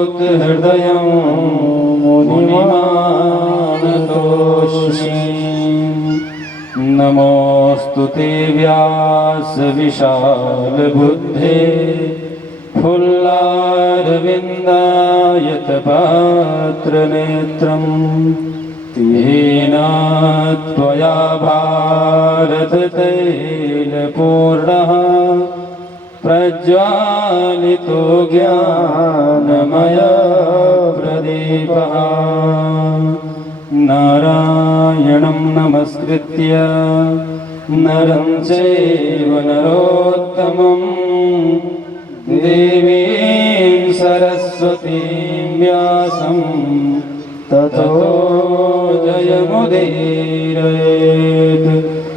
हृदयं मुनिमानतोऽस्मि। नमोऽस्तु ते व्यास विशालबुद्धे फुल्लारविन्दायतपात्रनेत्रं तेन त्वया भारततैलपूर्णः प्रज्वालितो ज्ञानमयप्रदीपः। नारायणं नमस्कृत्य नरं चैव नरोत्तमं देवीं सरस्वतीं व्यासं ततो जयमुदीरयेत्।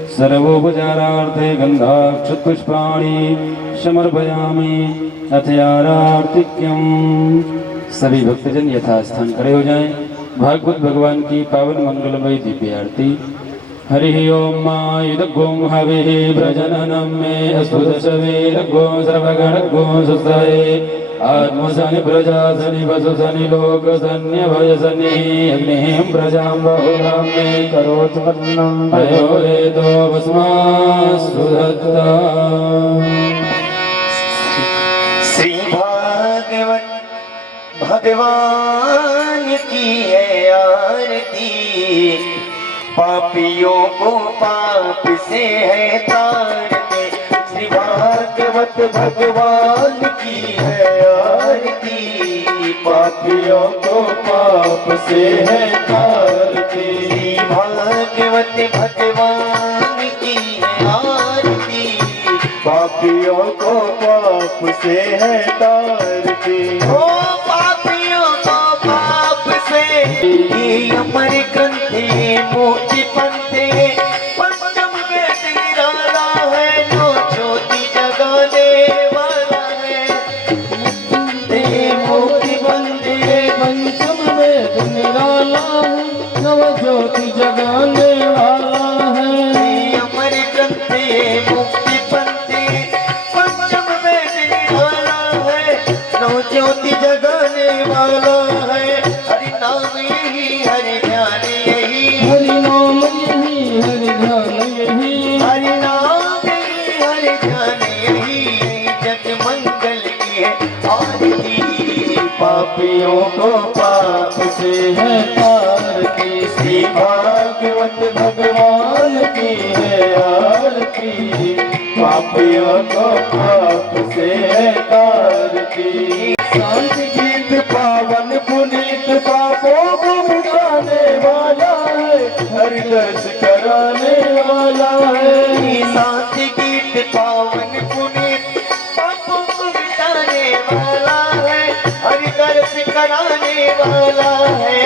सर्वोपचारार्थे गन्धाक्षतपुष्पाणि समर्पयामि। अथ आरतिक्यम्। सभी भक्तजन यथास्थान खड़े हो जाएं। भागवत भगवान की पावन मंगलमयी दिव्य आरती। हरि ओम मायुधगों हविः प्रजननं मे अस्तु दशवीरगो सर्वगणगो सुस्ताये आत्मसनि प्रजासनि वसुसनि लोकसन्यभयसनि अग्निं प्रजां बहुलां मे करोतु वर्णम् अयोरेतो भस्मास्तु दत्ता। श्री भागवत भगवान की है आरती। पापियों को पाप से है तारते। श्री भागवत भगवान की है आरती। पापियों को पाप से है तारते। श्री भागवत भगवान की है आरती। पापियों को पाप से है तारते। ओ पापियों को पाप से अमर ग्रंथि मोक्ष पंथे पंचम वेद निराला है जो ज्योति जगाने वाला है। मोक्ष पंथे पंचम वेद निराला नव ज्योति जगाने वाला है। अमर ग्रंथि मोक्ष पंथे पंचम वेद निराला है नव ज्योति जगाने वाला है। हरि नाम यही हरि ध्यान यही हरि नाम यही हरि ध्यान यही हरि नाम यही हरि ध्यान यही जग मंगल की है आरती। पापियों को पाप से है तारती। श्री भागवत भगवान की है आरती। पापियों को पाप से है तारती। शांत गीत पावन पुनीत पापों को मिटाने वाला है। हरि दर्श कराने वाला है। शांत गीत पावन पुनीत पापों को मिटाने वाला है। हरि दर्श कराने वाला है।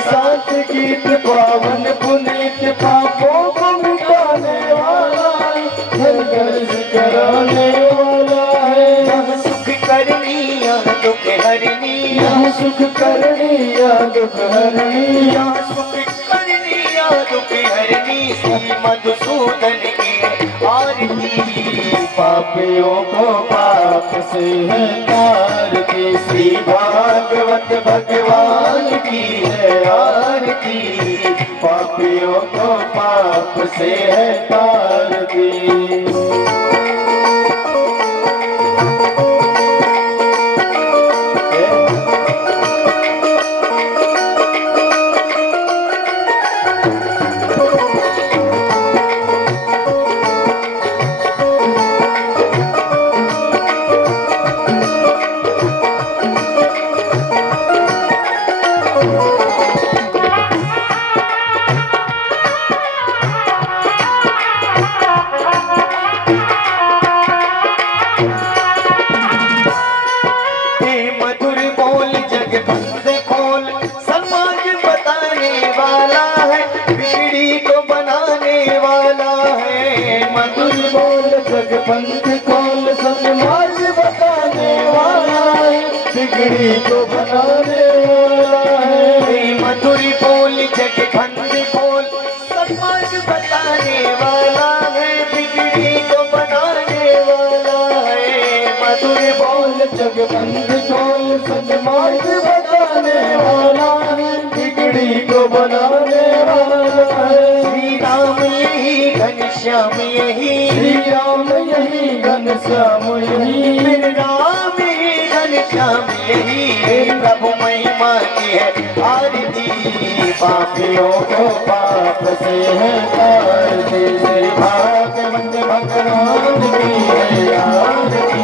शांत गीत पावन पुनीत पापों को मिटाने वाला है। हरि दर्श कराने वाला है। सुख करनी या दुख हरनी यहाँ सुख करनी या दुख हरनी यहाँ सुख करनी या दुख हरनी। श्री मधुसूदन की आरती। पापियों को पाप से है तारती। श्री भागवत भगवान की है आरती। पापियों को पाप से है तारती। पंथ खोल समाज बताने वाला है। बिगड़ी को बनाने वाला है। मधुरी बोल जग पंथ खोल समाज बताने वाला है। बिगड़ी को बनाने वाला है। मधुरी बोल जग पंथ खोल समाज बनाने वाला है। श्री राम यही घनश्याम यही, श्री राम यही घनश्याम यही, मेरे राम यही घनश्याम यही, प्रभु महिमा की है आरती। पापियों को पाप से है तारती, श्री भागवत भगवान की है आरती।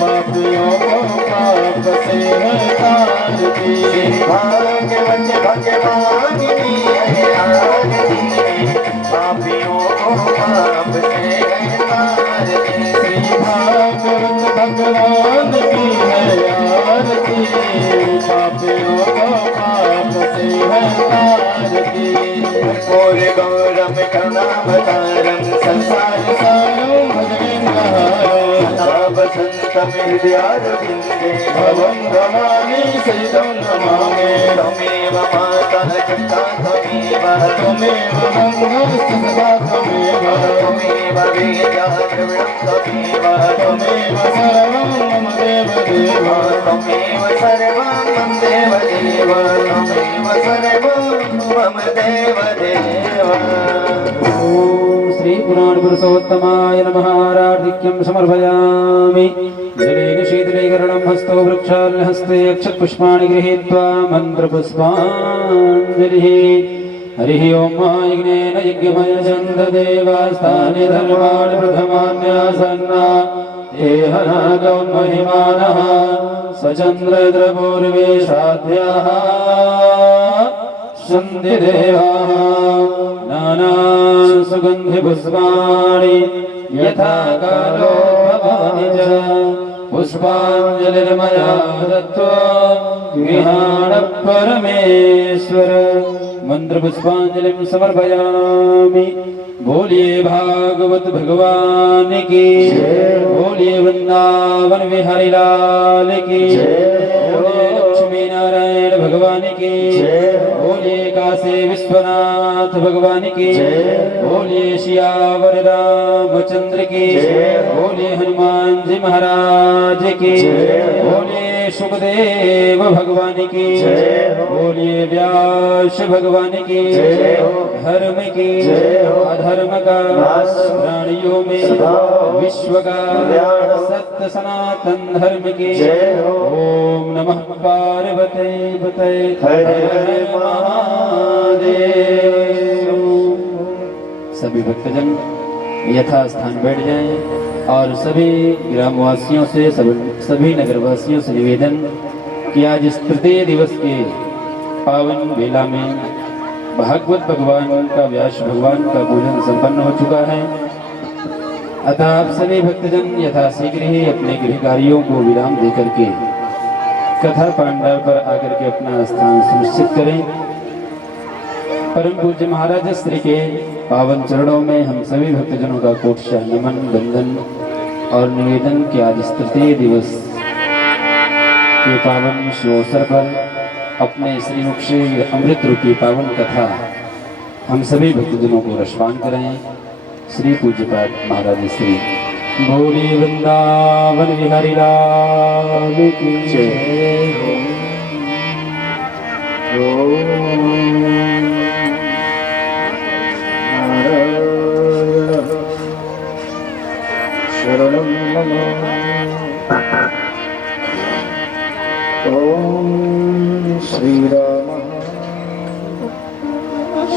पापियों को पाप से है तारती, श्री भागवत भगवान की है आरती, पापियों को पाप से है तारती। श्री भागवत भगवान की है आरती। पापियों को पाप से है तारती। और गौरम करुणावतारम संसार सारं भजनेन्द्रहारं सदा वसंतम हृदयारविंदे, भवं भवानी सहितं नमामि। त्वमेव माता पिता त्वमेव, त्वमेव बन्धुश्च सदा त्वमेव, त्वमेव वेदा द्रविणं त्वमेव, त्वमेव सर्वं मम देवदेव। त्वमेव सर्वं मम देवदेव, त्वमेव सर्वं मम देवदेव। ओम श्री पुराण पुरुषोत्तमाय नमः। आराधिक्यं समर्पयामि। जलेन शीतलीकरणं हस्तो वृक्षाल्यहस्ते अक्षतपुष्पाणि गृहीत्वा मन्त्रपुष्पाञ्जलिः। हरिः ओं महायज्ञेन यज्ञमयजन्तदेवास्तानि धर्माणि प्रथमान्यासन्ना ते हनागौन्महिमानः स्वचन्द्रद्रपूर्वेशाद्याः सन्ति देवाः नाना सुगन्धिपुष्पाणि यथा कालो भवानि च पुष्पाञ्जलिर्मया दत्त्वा गृहाण परमेश्वर। मंत्रपुष्पाञ्जलिं समर्पयामि। बोलिए भागवत भगवान की, बोलिए वृंदावन बिहारी लाल की, बोलिए लक्ष्मी नारायण भगवान की, बोलिए काशी विश्वनाथ भगवान की, बोलिए सियावर रामचंद्र की, बोलिए हनुमान जी महाराज की, बोलिए सुखदेव भगवान की, बोलिए व्यास भगवान की, धर्म की अधर्म का प्राणियों में विश्व का सत्य सनातन धर्म की। ओम नमः पार्वते पते हर हर महादेव। सभी भक्तजन यथा स्थान बैठ जाएं और सभी ग्रामवासियों से सभी नगरवासियों से निवेदन कि आज इस तृतीय दिवस के पावन बेला में भागवत भगवान का व्यास भगवान का पूजन संपन्न हो चुका है। अतः आप सभी भक्तजन यथाशीघ्र ही अपने गृह कार्यों को विराम देकर के कथा पांडव पर आकर के अपना स्थान सुनिश्चित करें। परम पूज्य महाराज श्री के पावन चरणों में हम सभी भक्तजनों का कोटशः नमन बंदन और निवेदन कि आज इस तृतीय दिवस के पावन शुभ अवसर पर अपने श्रीमुख से अमृत रूपी पावन कथा हम सभी भक्तजनों को रसपान कराएं। श्री पूज्यपाद महाराज श्री बोली वृंदावन बिहारी लाल की जय। शरणं मम ॐ श्रीराम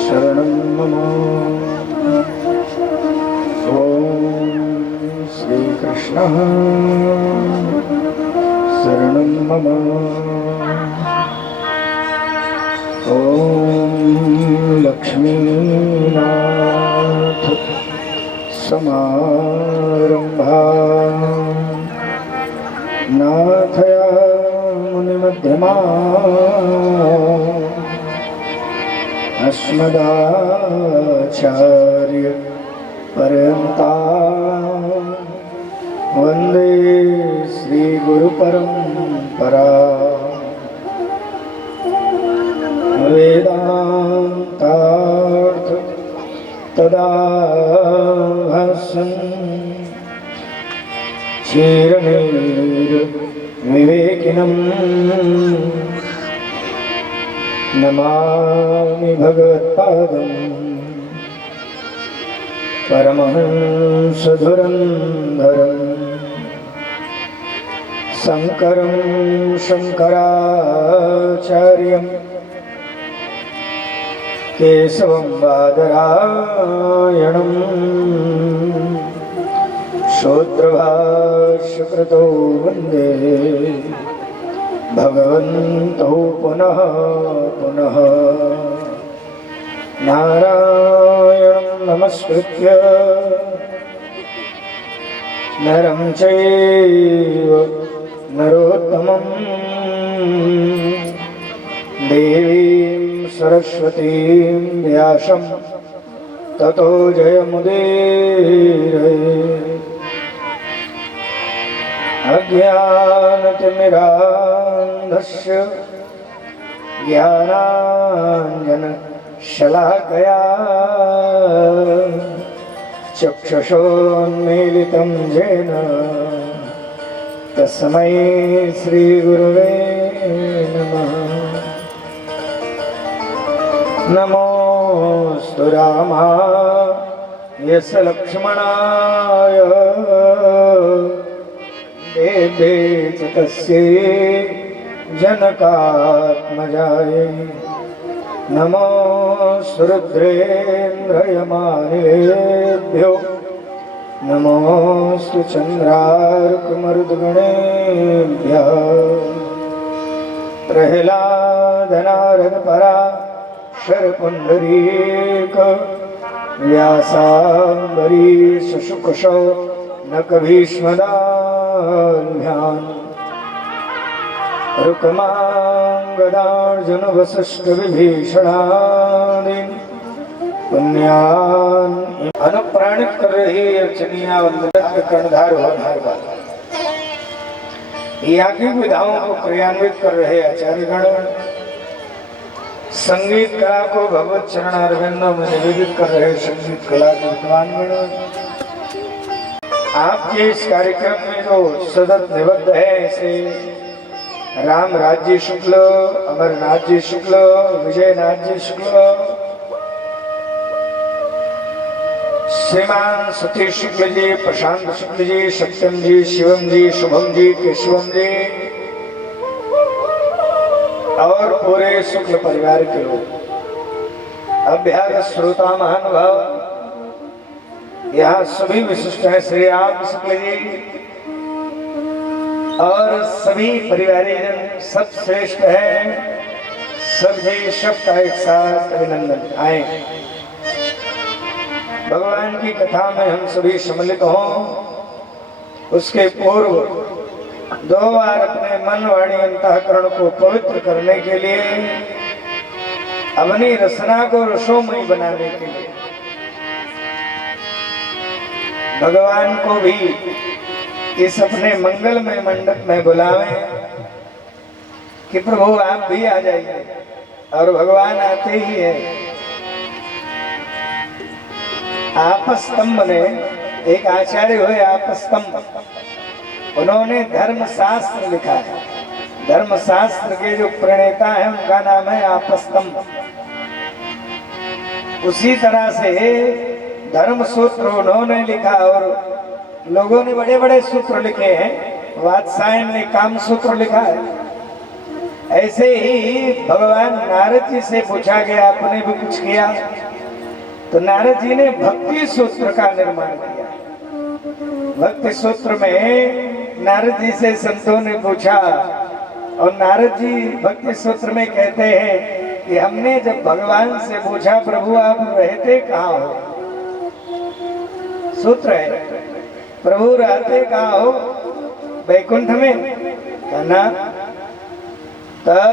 शरणं मम ॐ श्रीकृष्ण शरणं मम ॐ लक्ष्मीनाथ समारंभा नाथया मुनिमध्यमा अस्मदाचार्य पर्यन्ता वन्दे श्रीगुरुपरम्परा। वेदान्तार्थ तदाभासं चिरनीर विवेकिनं नमामि भगवत्पादं परमहंसधुरन्धरम् शङ्करं शङ्कराचार्यं केशवं बादरायणं शूद्रभाष्यकृतो वन्दे भगवन्तौ पुनः पुनः नारायणं नमस्कृत्य नरं चैव नरोत्तमं देवीं सरस्वतीं व्यासं ततो जयमुदीरये अज्ञानतिमिरान्धस्य ज्ञानाञ्जनशलाकया चक्षुषोन्मीलितं येन तस्मै श्रीगुरुवे नमः। नमोऽस्तु रामाय लक्ष्मणाय देवे च तस्यै जनकात्मजाय नमोऽस्तु रुद्रेन्द्रयमानिलेभ्यो नमोऽस्तु चन्द्रार्कमरुद्गणेभ्यः प्रह्लादनारदपराशरपुण्डरीक व्यासाम्बरीशशुकशौ नकभीष्मदाभ्याम् रुक्मांगदार्जुनवसिष्ठविभीषणादीन् पुण्यान् अनुप्राणित कर रही अर्चनिया वंदना के कर्णधार होनहार वाला याज्ञिक विधाओं को क्रियान्वित कर रहे आचार्यगण संगीत कला को भगवत चरणारविंदों में निवेदित कर रहे संगीत कला के विद्वानगण आपके इस कार्यक्रम में जो सतत निबद्ध है ऐसे राम राज्य शुक्ल, अमरनाथ जी शुक्ल, विजयनाथ जी शुक्ल, श्रीमान सतीश शुक्ल जी, प्रशांत शुक्ल जी, सत्यम जी, शिवम जी, शुभम जी, केशवम जी और पूरे शुक्ल परिवार के लोग, अभ्यागत श्रोता महानुभाव, यहाँ सभी विशिष्ट है श्री राम शुक्ल जी और सभी परिवारीजन सब श्रेष्ठ है। सब जी सबका एक साथ अभिनंदन। आए भगवान की कथा में हम सभी सम्मिलित हों उसके पूर्व दो बार अपने मन वाणी अंतःकरण को पवित्र करने के लिए अपनी रचना को रसोमयी बनाने के लिए भगवान को भी इस अपने मंगलमय मंडप में बुलावें कि प्रभु आप भी आ जाइए। और भगवान आते ही है। आपस्तंभ ने एक आचार्य हुए आपस्तंभ, उन्होंने धर्मशास्त्र लिखा है। धर्मशास्त्र के जो प्रणेता है उनका नाम है आपस्तंभ। उसी तरह से धर्म सूत्र उन्होंने लिखा और लोगों ने बड़े बड़े सूत्र लिखे हैं। वात्सायन ने काम सूत्र लिखा है। ऐसे ही भगवान नारद जी से पूछा गया आपने भी कुछ किया, तो नारद जी ने भक्ति सूत्र का निर्माण किया। भक्ति सूत्र में नारद जी से संतों ने पूछा और नारद जी भक्ति सूत्र में कहते हैं कि हमने जब भगवान से पूछा प्रभु आप रहते कहाँ हो, सूत्र है प्रभु रहते कहाँ हो, वैकुंठ में, कहना तब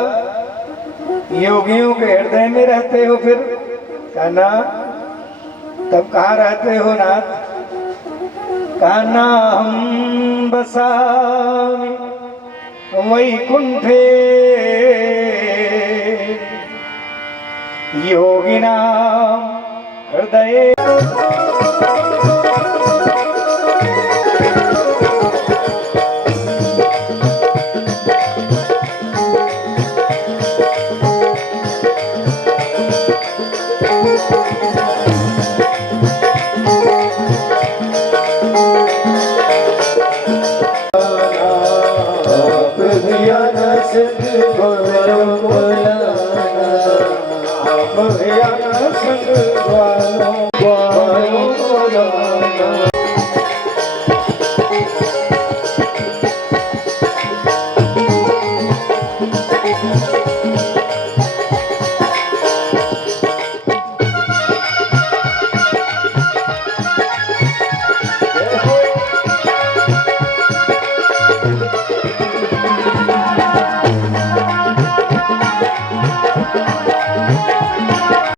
योगियों के हृदय में रहते हो, फिर कहना तब कहाँ रहते हो नाथ, कहना हम बसामि वैकुंठे योगिनां हृदय। संग गोवियों को लाना, आप भी आना संग ग्वालों ग्वालों को लाना।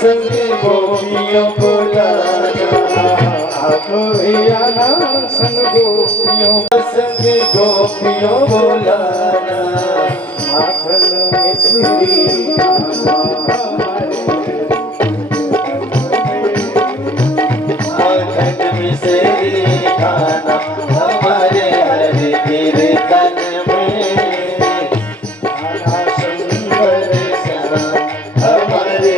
संग गोपियों को लाना, आप भी आना संग गोपियों संग गोपियों को लाना, माखन मिश्री माखन मिश्री खाना हमारे हरि कीर्तन में, आना सुंदर श्याम हमारे।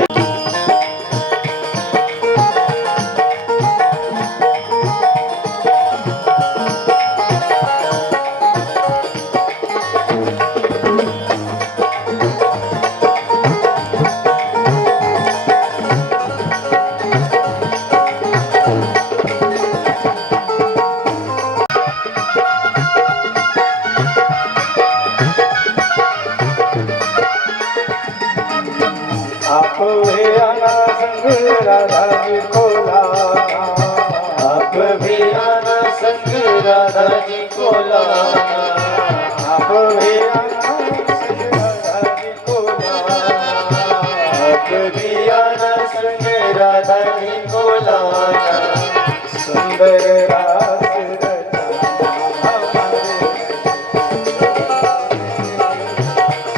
आप भी आना संग राधा जी को लाना, आप भी आना संग राधा जी को लाना, आप भी आना संग राधा जी को लाना, आप भी आना संग राधा जी को लाना, सुंदर रास रचाना हमारे,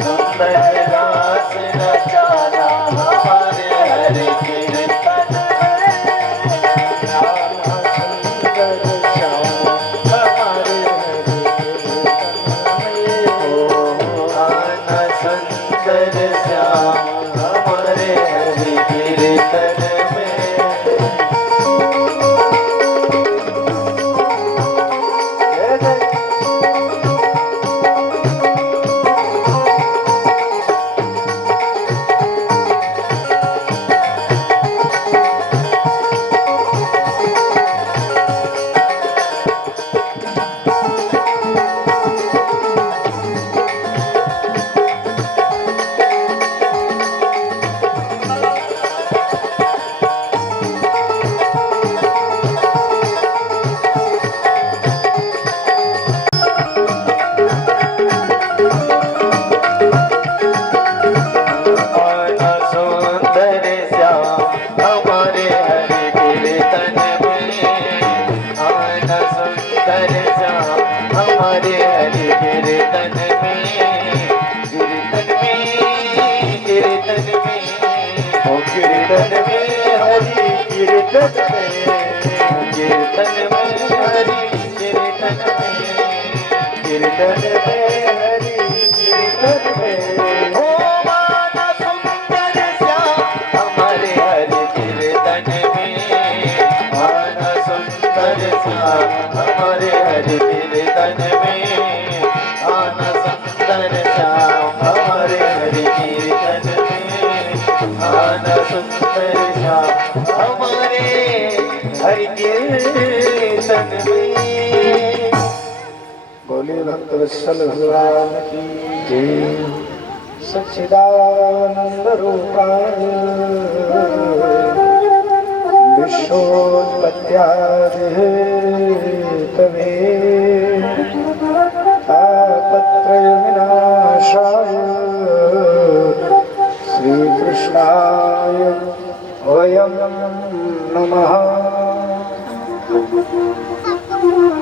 सुंदर रास रचाना हमारे हरि कीर्तन में, आना सुंदर श्याम हमारे आना सुंदर श्याम हमारे हरि कीर्तन में। आना सुंदर श्याम हमारे हरि कीर्तन में, आना सुंदर श्याम हमारे हरि कीर्तन में, कीर्तन में, कीर्तन में, ओ कीर्तन में हरि कीर्तन में, कीर्तन में हरि कीर्तन में, कीर्तन में हरि कीर्तन में। ओ माना सुंदर श्याम हमारे हरि कीर्तन में, माना सुंदर श्याम हमारे हरि कीर्तन में, आना सुंदर श्याम हमारे हरि कीर्तन में, आना सुंदर श्याम हमारे हरि कीर्तन में। बोले भक्त वत्सल भगवान की जय। सच्चिदानंद रूपाय विश्वोत्पत्त्यादिहेतवे तापत्रय विनाशाय श्रीकृष्णाय वयं नमः।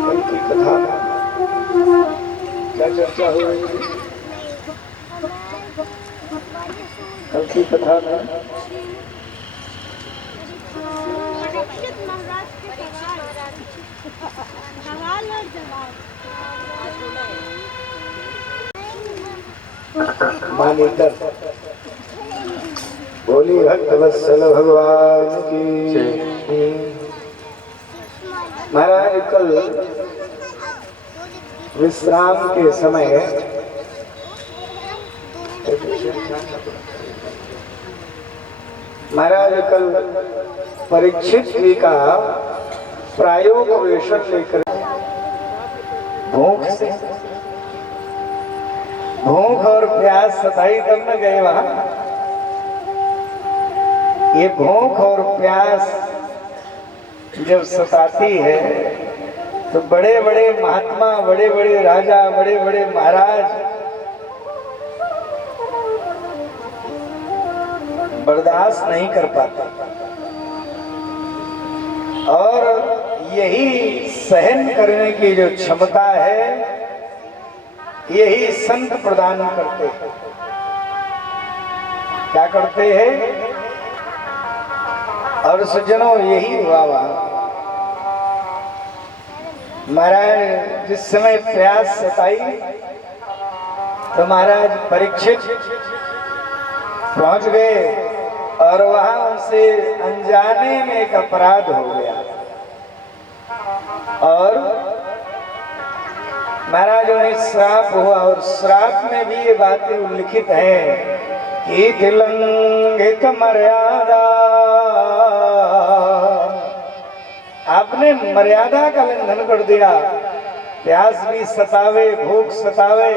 कल की कथा क्या चर्चा हो रही थी? कल की कथा में सवाल और जवाब। मानिकर बोली भक्त वत्सल भगवान की। महाराज कल विश्राम के समय महाराज कल परीक्षित जी का प्रायोग वेशन लेकर भूख और प्यास सताई तब न गए वहां। ये भूख और प्यास जब सताती है तो बड़े बड़े महात्मा, बड़े बड़े राजा, बड़े बड़े महाराज बर्दाश्त नहीं कर पाते। और यही सहन करने की जो क्षमता है यही संत प्रदान करते हैं। क्या करते हैं? और सज्जनों यही हुआ वहां। महाराज जिस समय प्यास सताई तो महाराज परीक्षित पहुंच गए और वहां उनसे अनजाने में एक अपराध हो गया। और महाराज उन्हें श्राप हुआ और श्राप में भी ये बातें उल्लिखित हैं कि तिलंघित मर्यादा, आपने मर्यादा का लंघन कर दिया। प्यास भी सतावे, भूख सतावे,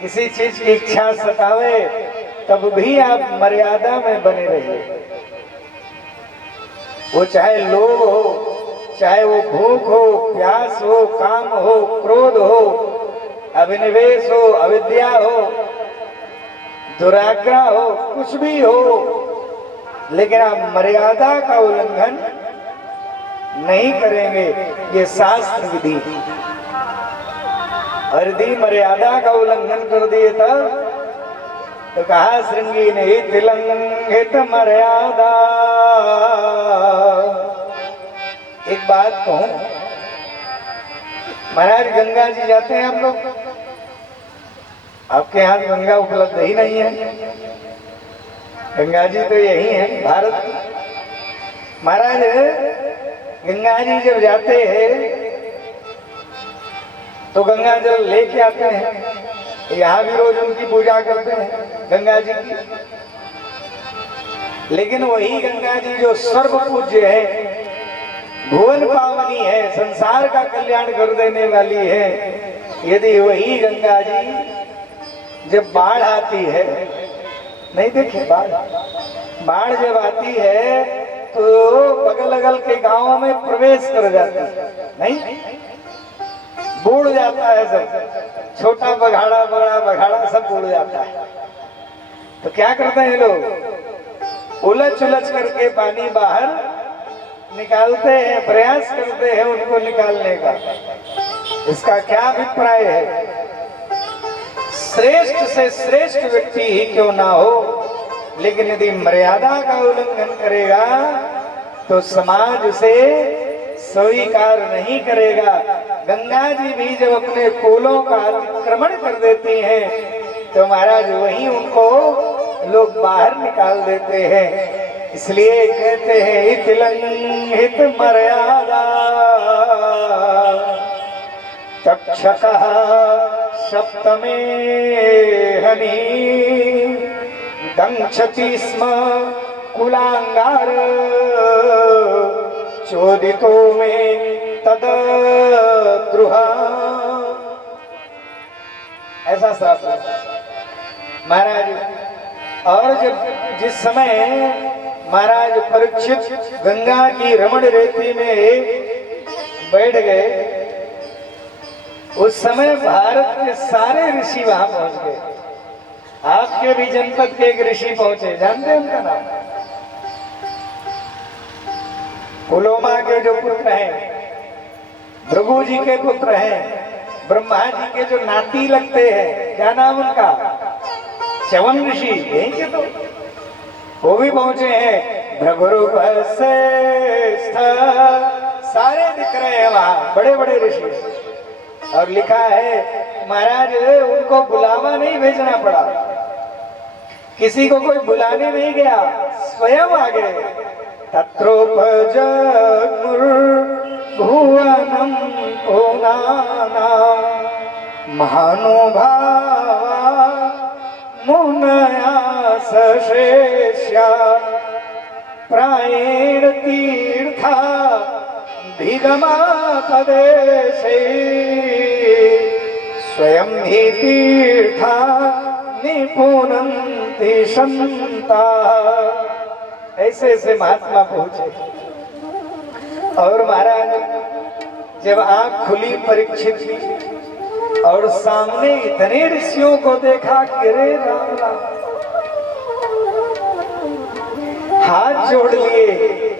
किसी चीज की इच्छा सतावे, तब भी आप मर्यादा में बने रहिए। वो चाहे लोभ हो, चाहे वो भूख हो, प्यास हो, काम हो, क्रोध हो, अभिनिवेश हो, अविद्या हो, दुराग्रह हो, कुछ भी हो, लेकिन आप मर्यादा का उल्लंघन नहीं करेंगे। ये शास्त्र विधि। और यदि मर्यादा का उल्लंघन कर दिए तब तो कहा श्रृंगी ने तिलंघित मर्यादा। एक बात कहूं, महाराज गंगा जी जाते हैं आप लोग? आपके यहाँ गंगा उपलब्ध ही नहीं है। गंगा जी तो यही है भारत की। महाराज गंगा जी जब जाते हैं तो गंगा जल लेके आते हैं। यहाँ भी रोज उनकी पूजा करते हैं गंगा जी की। लेकिन वही गंगा जी जो सर्व पूज्य है, भुवन पावनी है, संसार का कल्याण कर देने वाली है, यदि वही गंगा जी जब बाढ़ आती है, नहीं देखे बाढ़ जब आती है तो बगल अगल के गांवों में प्रवेश कर जाती है, नहीं बूढ़ जाता है सब, छोटा बघाड़ा बड़ा बघाड़ा सब बूढ़ जाता है। तो क्या करते हैं लोग? उलझ उलझ करके पानी बाहर निकालते हैं, प्रयास करते हैं उनको निकालने का। इसका क्या अभिप्राय है? श्रेष्ठ से श्रेष्ठ व्यक्ति ही क्यों ना हो, लेकिन यदि मर्यादा का उल्लंघन करेगा तो समाज उसे स्वीकार नहीं करेगा। गंगा जी भी जब अपने कोलों का अतिक्रमण कर देती हैं तो महाराज वहीं उनको लोग बाहर निकाल देते हैं। इसलिए कहते हैं तिलंघित मर्यादा तक्षकः सप्तमे हनि दंक्षति स्म कुलांगार चोदितो में तद्रुहा। ऐसा शास्त्र महाराज। और जब जिस समय महाराज परीक्षित गंगा की रमण रेती में बैठ गए, उस समय भारत के सारे ऋषि वहां पहुंच गए। आपके भी जनपद के एक ऋषि पहुंचे, जानते हैं उनका नाम? पुलोमा के जो पुत्र हैं, भृगु जी के पुत्र हैं, ब्रह्मा जी के जो नाती लगते हैं, क्या नाम उनका? च्यवन ऋषि, यही के तो वो भी पहुंचे हैं। भृगुरूप श्रेष्ठ सारे दिख रहे हैं वहां, बड़े बड़े ऋषि। और लिखा है महाराज उनको बुलावा नहीं भेजना पड़ा, किसी को कोई बुलाने नहीं गया, स्वयं आ गए। तत्रोपजगमुर्भुवनं पुनाना महानुभावा मुनया सशेष्या प्रायेण तीर्था भिगमा तदेशे स्वयं ही तीर्था निपुनन्ति संता। ऐसे ऐसे महात्मा पहुंचे। और महाराज जब आंख खुली परीक्षित की और सामने इतने ऋषियों को देखा कि रे राम राम, हाथ जोड़ लिए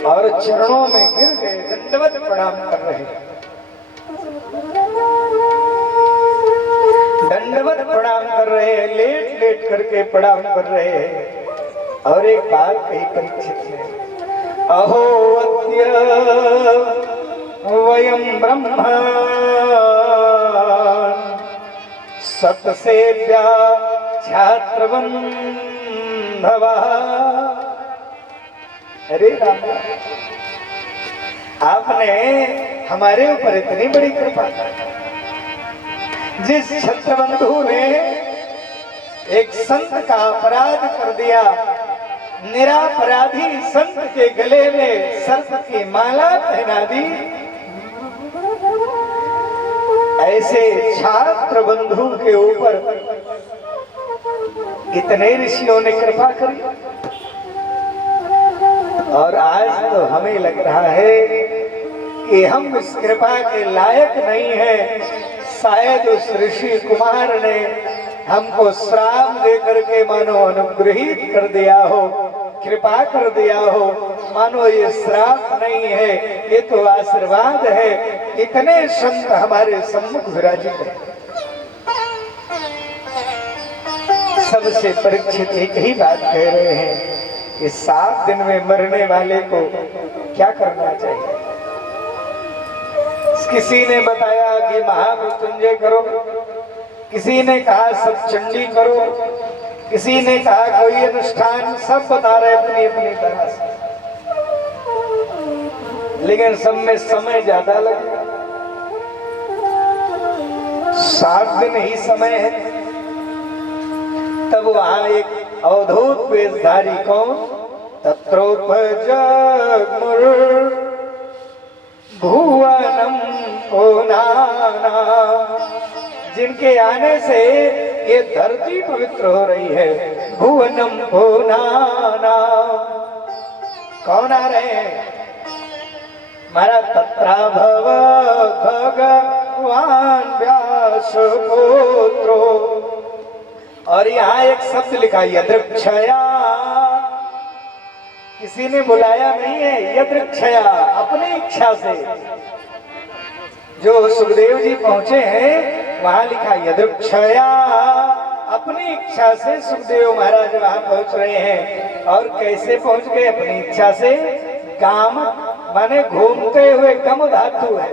और चरणों में गिर गए, दंडवत प्रणाम कर रहे, दंडवत प्रणाम कर रहे हैं, लेट लेट करके प्रणाम कर रहे हैं। और एक बात कही परीक्षित ने, अहो अद्य वयं ब्रह्मा सतसेव्या छात्रबंधवा। अरे राम, आपने हमारे ऊपर इतनी बड़ी कृपा, जिस छत्रबंधु ने एक संत का अपराध कर दिया, निरापराधी संत के गले में सर्प की माला पहना दी, ऐसे छात्र बंधु के ऊपर इतने ऋषियों ने कृपा करी। और आज तो हमें लग रहा है कि हम इस कृपा के लायक नहीं हैं। शायद उस ऋषि कुमार ने हमको श्राप दे करके मानो अनुग्रहित कर दिया हो, कृपा कर दिया हो। मानो ये श्राप नहीं है, ये तो आशीर्वाद है। इतने संत हमारे सम्मुख विराजित हैं। सबसे परीक्षित एक ही बात कह रहे हैं कि 7 दिन में मरने वाले को क्या करना चाहिए। किसी ने बताया कि महामृत्युंजय करो, किसी ने कहा सब चंडी करो, किसी ने कहा कोई अनुष्ठान, सब बता रहे अपनी अपनी तरह से। लेकिन सब में समय ज्यादा लगेगा। 7 दिन ही समय है। तब वहां एक अवधूत वेशधारी कौन, तत्रोपजगमुर भुवनम पुनाना, जिनके आने से ये धरती पवित्र हो रही है। भुवनम पुनाना, कौन आ रहे हैं? हमारा तत्राभव भगवान व्यास पुत्रो। और यहाँ एक शब्द लिखा यदृक्षया, किसी ने बुलाया नहीं है, यदृक्षया, अपनी इच्छा से। जो सुखदेव जी पहुंचे हैं वहां लिखा यदृक्षया, अपनी इच्छा से सुखदेव महाराज वहां पहुंच रहे हैं। और कैसे पहुंच गए? अपनी इच्छा से। गाम माने घूमते हुए, गम धातु है,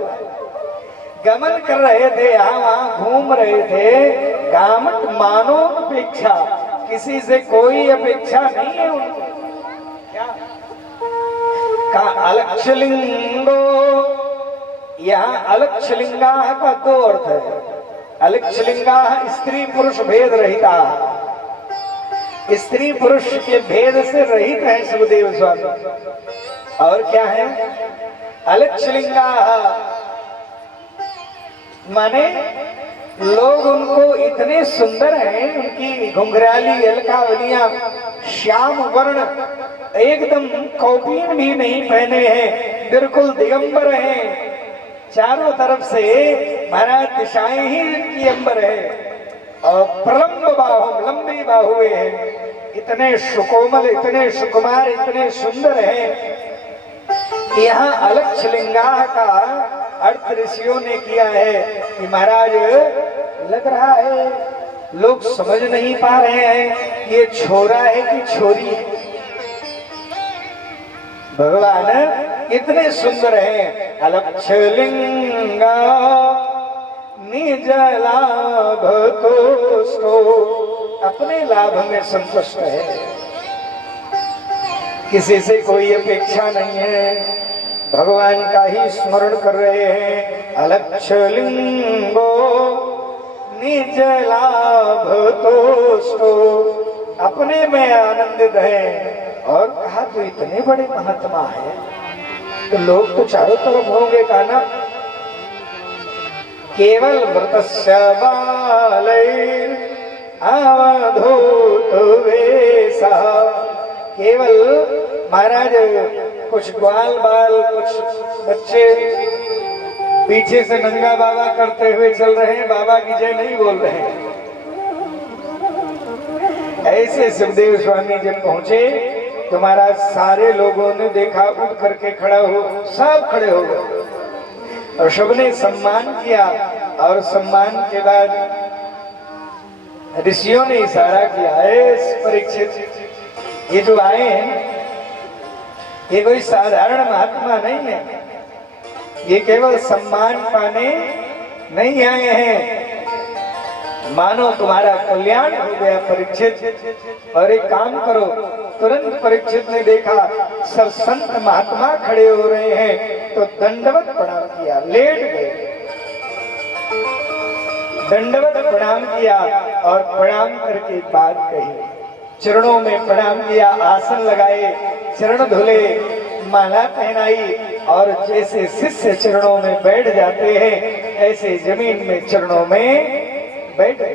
गमन कर रहे थे, यहाँ वहां घूम रहे थे। गामट मानो अपेक्षा, किसी से कोई अपेक्षा नहीं है उनको। क्या का अलक्षलिंगो, यहाँ अलक्षलिंगा का 2 अर्थ है। अलक्षलिंगा स्त्री पुरुष भेद रहिता, स्त्री पुरुष के भेद से रहित है सुखदेव स्वामी। और क्या है? अलक्षलिंगा माने लोग उनको इतने सुंदर हैं, उनकी घुंघराली अलकावलियां श्याम वर्ण, एकदम कौपीन भी नहीं पहने हैं, बिल्कुल दिगंबर हैं। चारों तरफ से महाराज दिशाएं ही इनकी अंबर है। और प्रलंब बाहु, लंबी बाहुएं हैं, इतने सुकोमल, इतने सुकुमार, इतने सुंदर हैं। यहाँ अलक्षलिंगा का अर्थ ऋषियों ने किया है कि महाराज लग रहा है लोग समझ नहीं पा रहे हैं ये छोरा है कि छोरी है। भगवान इतने सुंदर हैं। अलक्षलिंगा निज लाभ तुष्टो, अपने लाभ में संतुष्ट है, किसी से कोई अपेक्षा नहीं है, भगवान का ही स्मरण कर रहे हैं। अलक्षलिंगो निज लाभ तुष्टो अपने में आनंदित है। और कहा तो इतने बड़े महात्मा है तो लोग तो चारों तरफ होंगे। कहा ना केवल मृतस्य बालैर् अवधूत वेशः। केवल महाराज कुछ ग्वाल बाल कुछ बच्चे पीछे से नंगा बाबा करते हुए चल रहे हैं, बाबा की जय नहीं बोल रहे हैं। ऐसे सुखदेव स्वामी जब पहुंचे तो महाराज सारे लोगों ने देखा, उठ करके खड़ा हो, सब खड़े हो गए और सबने सम्मान किया। और सम्मान के बाद ऋषियों ने इशारा किया, परीक्षित ये जो आए हैं ये कोई साधारण महात्मा नहीं है, ये केवल सम्मान पाने नहीं आए हैं। मानो तुम्हारा कल्याण हो गया परीक्षित। और एक काम करो, तुरंत परीक्षित ने देखा सब संत महात्मा खड़े हो रहे हैं तो दंडवत प्रणाम किया, लेट गए, दंडवत प्रणाम किया और प्रणाम करके बात कही, चरणों में प्रणाम किया, आसन लगाए, चरण धुले, माला पहनाई और जैसे शिष्य चरणों में बैठ जाते हैं ऐसे जमीन में चरणों में बैठ गए।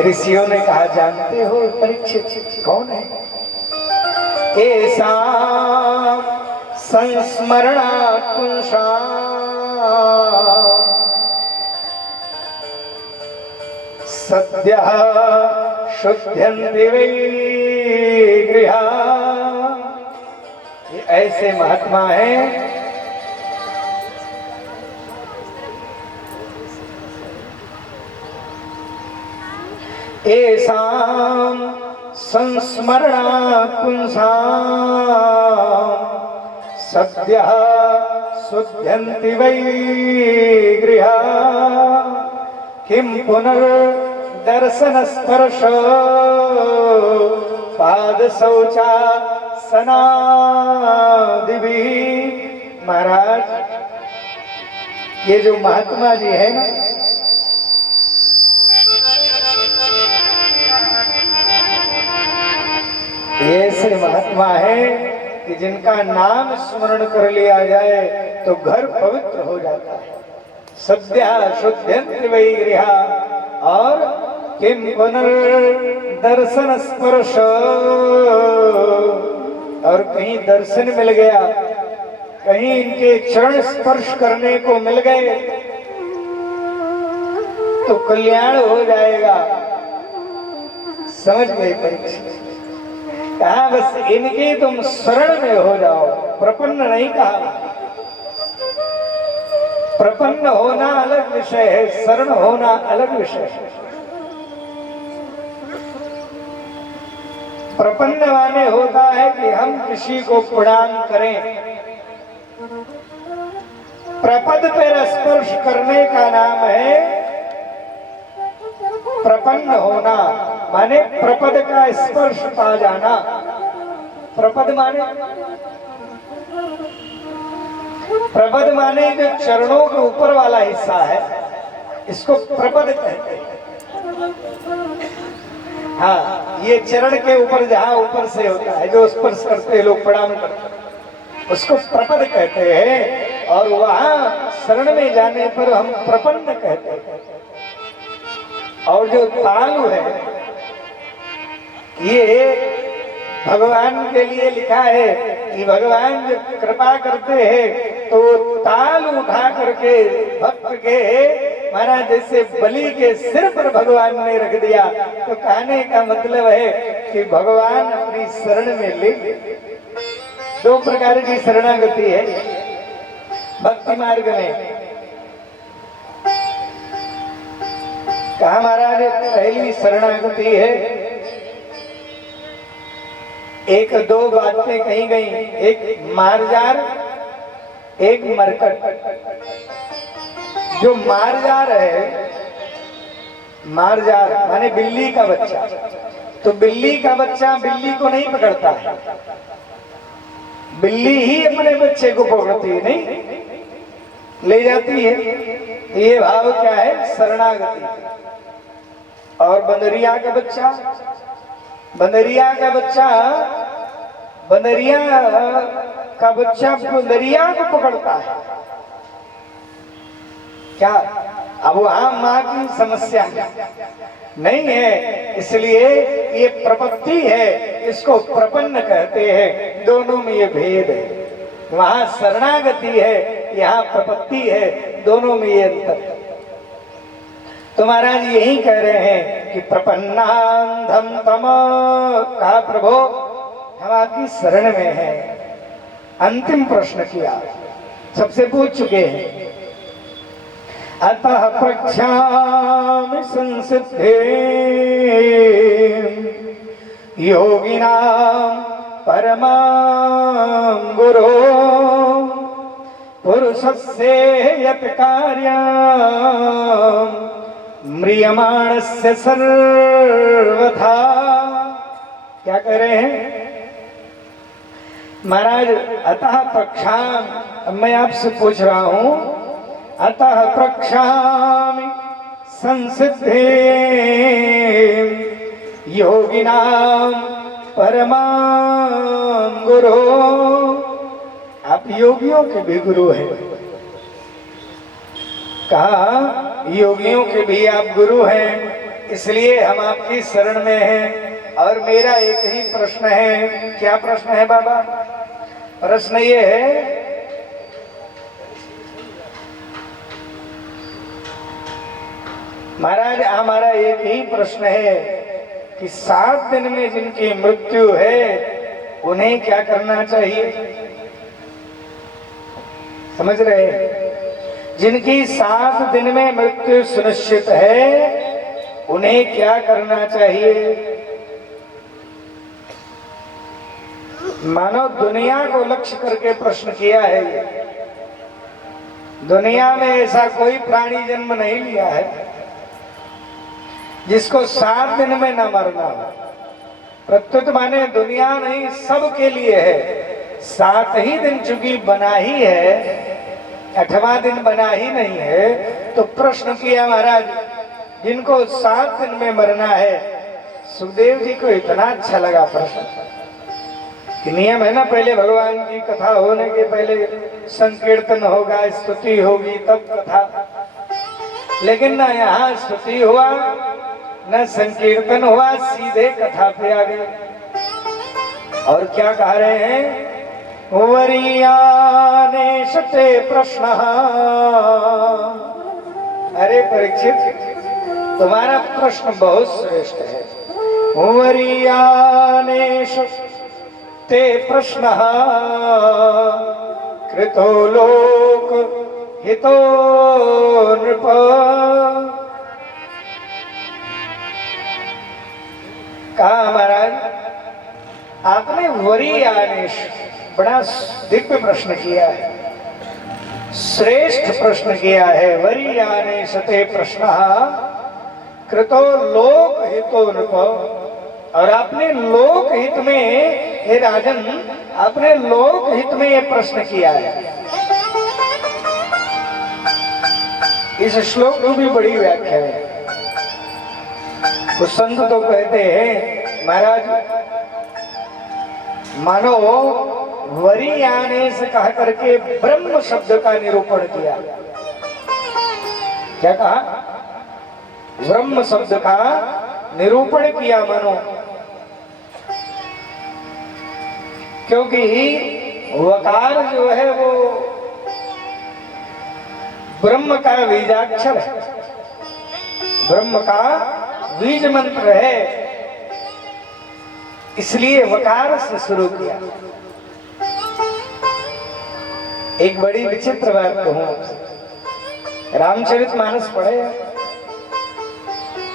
ऋषियों ने कहा, जानते हो परीक्षित कौन है? ऐसा संस्मरणा पुंसा सद्यः शुद्ध्यन्ति वै गृहा। ये ऐसे महात्मा हैं एसाम संस्मरणा पुंसाम सद्यः शुद्ध्यन्ति वै गृहा। किं पुनर्दर्शन स्पर्श पाद शौचा सनादिभि। महाराज ये जो महात्मा जी है ना, ऐसे महात्मा है कि जिनका नाम स्मरण कर लिया जाए तो घर पवित्र हो जाता है। सद्या शुद्ध्यन्ति वै गृहा। और किम पुनर्दर्शन स्पर्श, और कहीं दर्शन मिल गया, कहीं इनके चरण स्पर्श करने को मिल गए तो कल्याण हो जाएगा। समझ गए परीक्षित? कहा बस इनके तुम शरण में हो जाओ, प्रपन्न नहीं कहा। प्रपन्न होना अलग विषय है, शरण होना अलग विषय है। प्रपन्न माने होता है कि हम किसी को प्रणाम करें, प्रपद पर स्पर्श करने का नाम है प्रपन्न होना। माने प्रपद का स्पर्श पा जाना। प्रपद माने जो चरणों के ऊपर वाला हिस्सा है इसको प्रपद कहते हैं। हाँ, ये चरण के ऊपर जहाँ ऊपर से होता है, जो स्पर्श करते हैं लोग, प्रणाम करते हैं, उसको प्रपद कहते हैं। और वहाँ शरण में जाने पर हम प्रपन्न कहते हैं। और जो तालु है ये भगवान के लिए लिखा है कि भगवान जब कृपा करते हैं तो ताल उठा करके भक्त के महाराज जैसे बलि के सिर पर भगवान ने रख दिया। तो कहने का मतलब है कि भगवान अपनी शरण में ले। दो प्रकार की शरणागति है भक्ति मार्ग में। कहा महाराज पहली शरणागति है, एक दो बातें कही गई, एक मारजार एक मरकट। जो मारजार है, मारजार माने बिल्ली का बच्चा, तो बिल्ली का बच्चा बिल्ली को नहीं पकड़ता है, बिल्ली ही अपने बच्चे को पकड़ती है, नहीं ले जाती है। ये भाव क्या है? शरणागति। और बंदरिया का बच्चा, बंदरिया का बच्चा, बंदरिया का बच्चा बंदरिया को पकड़ता है क्या? अब वहां मां की समस्या नहीं है, इसलिए ये प्रपत्ति है, इसको प्रपन्न कहते हैं। दोनों में ये भेद है, वहां शरणागति है, यहाँ प्रपत्ति है, दोनों में ये अंतर है। तो महाराज यही कह रहे हैं कि प्रपन्नांधम तम, कहा प्रभु हम आपकी शरण में हैं। अंतिम प्रश्न किया, सबसे पूछ चुके हैं। अतः प्रख्यामि संसिद्धे योगिनां परमां गुरो पुरुषस्य यत् कार्यं म्रियमाणस्य सर्वथा। क्या कह रहे हैं महाराज? अतः प्रख्याम, मैं आपसे पूछ रहा हूं, अतः प्रख्यामि संसिद्धे योगिनां परमां गुरो। आप योगियों के भी गुरु हैं। कहा योगियों के भी आप गुरु हैं, इसलिए हम आपकी शरण में हैं। और मेरा एक ही प्रश्न है। क्या प्रश्न है बाबा? प्रश्न ये है, महाराज हमारा एक ही प्रश्न है कि 7 दिन में जिनकी मृत्यु है उन्हें क्या करना चाहिए? समझ रहे हैं? जिनकी 7 दिन में मृत्यु सुनिश्चित है उन्हें क्या करना चाहिए? मानो दुनिया को लक्ष्य करके प्रश्न किया है। ये दुनिया में ऐसा कोई प्राणी जन्म नहीं लिया है जिसको 7 दिन में न मरना हो। प्रत्युत माने दुनिया नहीं, सबके लिए है। 7 ही दिन चूंकि बना ही है, 8वां दिन बना ही नहीं है, तो प्रश्न किया महाराज जिनको 7 दिन में मरना है। सुखदेव जी को इतना अच्छा लगा प्रश्न कि नियम है ना, पहले भगवान की कथा होने के पहले संकीर्तन होगा, स्तुति होगी, तब कथा। लेकिन ना यहाँ स्तुति हुआ न संकीर्तन हुआ, सीधे कथा पे आ गए। और क्या कह रहे हैं? वरीयानेशते प्रश्न। अरे परीक्षित, तुम्हारा प्रश्न बहुत श्रेष्ठ है। वरीयानेशते प्रश्न कृतो लोक हितो नृप। कहा महाराज आपने वरीयानेश, बड़ा दिव्य प्रश्न किया है, श्रेष्ठ प्रश्न किया है। वरीयानेशते प्रश्न कृतो लोक हितो नृप। और आपने लोक हित में, हे राजन, आपने लोक हित में ये प्रश्न किया है। इस श्लोक की भी बड़ी व्याख्या है। कुछ संत तो कहते हैं महाराज मानो वरी आने से कहा करके ब्रह्म शब्द का निरूपण किया। क्या कहा? ब्रह्म शब्द का निरूपण किया मानो, क्योंकि वकार जो है वो ब्रह्म का बीजाक्षर है, ब्रह्म का बीज मंत्र है, इसलिए वकार से शुरू किया। एक बड़ी विचित्र बात कहूं, रामचरितमानस पढ़े,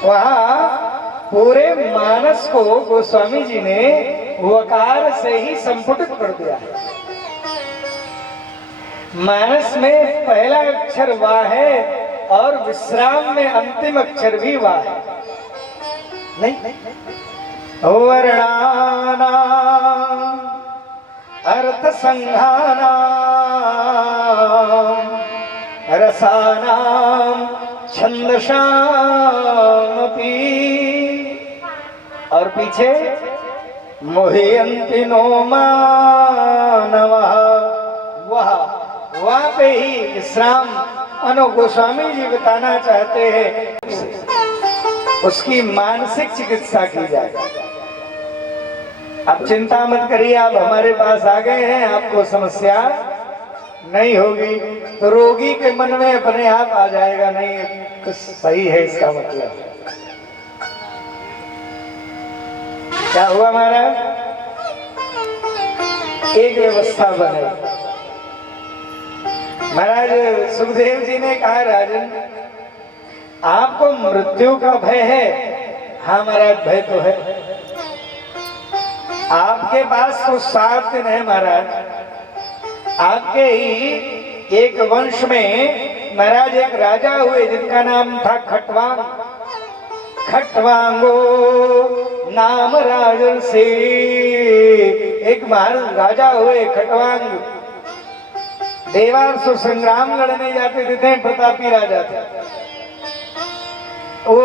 वहां पूरे मानस को गोस्वामी जी ने वकार से ही संपुटित कर दिया है। मानस में पहला अक्षर वाह है और विश्राम में अंतिम अक्षर भी वाह है। नहीं, वर्णानां अर्थ संघानां रसानां छंदसामपि और पीछे मोहयन्ति नो मानवः। वहां पे ही विश्राम अनु गोस्वामी जी बताना चाहते हैं, उसकी मानसिक चिकित्सा की जाए। आप चिंता मत करिए, आप हमारे पास आ गए हैं, आपको समस्या नहीं होगी। तो रोगी के मन में अपने आप आ जाएगा, नहीं कुछ सही है इसका मतलब। क्या हुआ महाराज? एक व्यवस्था बने। महाराज सुखदेव जी ने कहा, राजन आपको मृत्यु का भय है? हाँ महाराज, भय तो है। आपके पास तो 7 दिन है महाराज। आपके ही एक वंश में महाराज एक राजा हुए जिनका नाम था खटवांग। खटवांगो नाम राजर्षि, एक महान राजा हुए खटवांग। देवासुर संग्राम लड़ने जाते थे, प्रतापी राजा थे। वो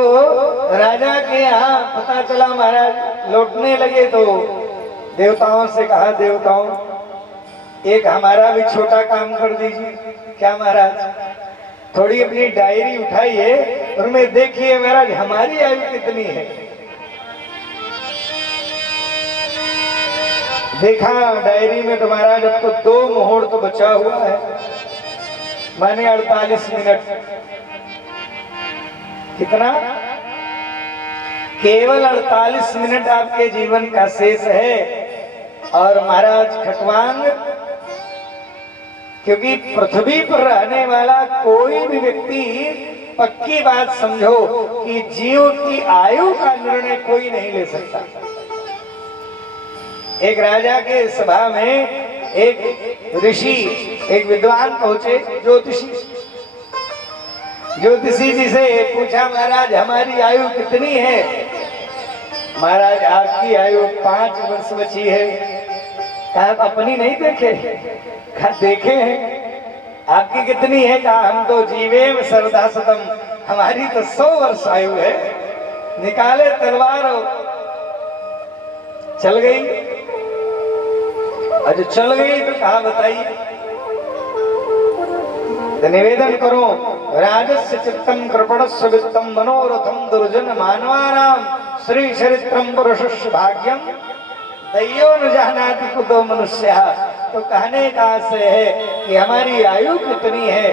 राजा के यहाँ पता चला महाराज लौटने लगे तो देवताओं से कहा, देवताओं एक हमारा भी छोटा काम कर दीजिए। क्या महाराज? थोड़ी अपनी डायरी उठाइए और मैं देखिए महाराज हमारी आयु कितनी है। देखा डायरी में तो महाराज अब तो 2 मुहूर्त तो बचा हुआ है, माने 48 मिनट। कितना? केवल 48 मिनट आपके जीवन का शेष है। और महाराज खटवांग, क्योंकि पृथ्वी पर रहने वाला कोई भी व्यक्ति, पक्की बात समझो कि जीव की आयु का निर्णय कोई नहीं ले सकता। एक राजा के सभा में एक ऋषि, एक विद्वान पहुंचे, ज्योतिषी जी से पूछा, महाराज हमारी आयु कितनी है? महाराज आपकी आयु 5 वर्ष बची है। कहा अपनी नहीं देखे? कहा देखे हैं। आपकी कितनी है? कहा हम तो जीवेम सरदा सतम, हमारी तो 100 वर्ष आयु है। निकाले तलवार और चल गई। और जो चल गई तो कहा बताइए। तो निवेदन करो, राजस्य चित्तम कृपणस्य वित्तम मनोरथम दुर्जन मानवानाम श्री चरित्रम पुरुषस्य भाग्यम दैयो न जानाति कुतो मनुष्य। तो कहने का आशय है कि हमारी आयु कितनी है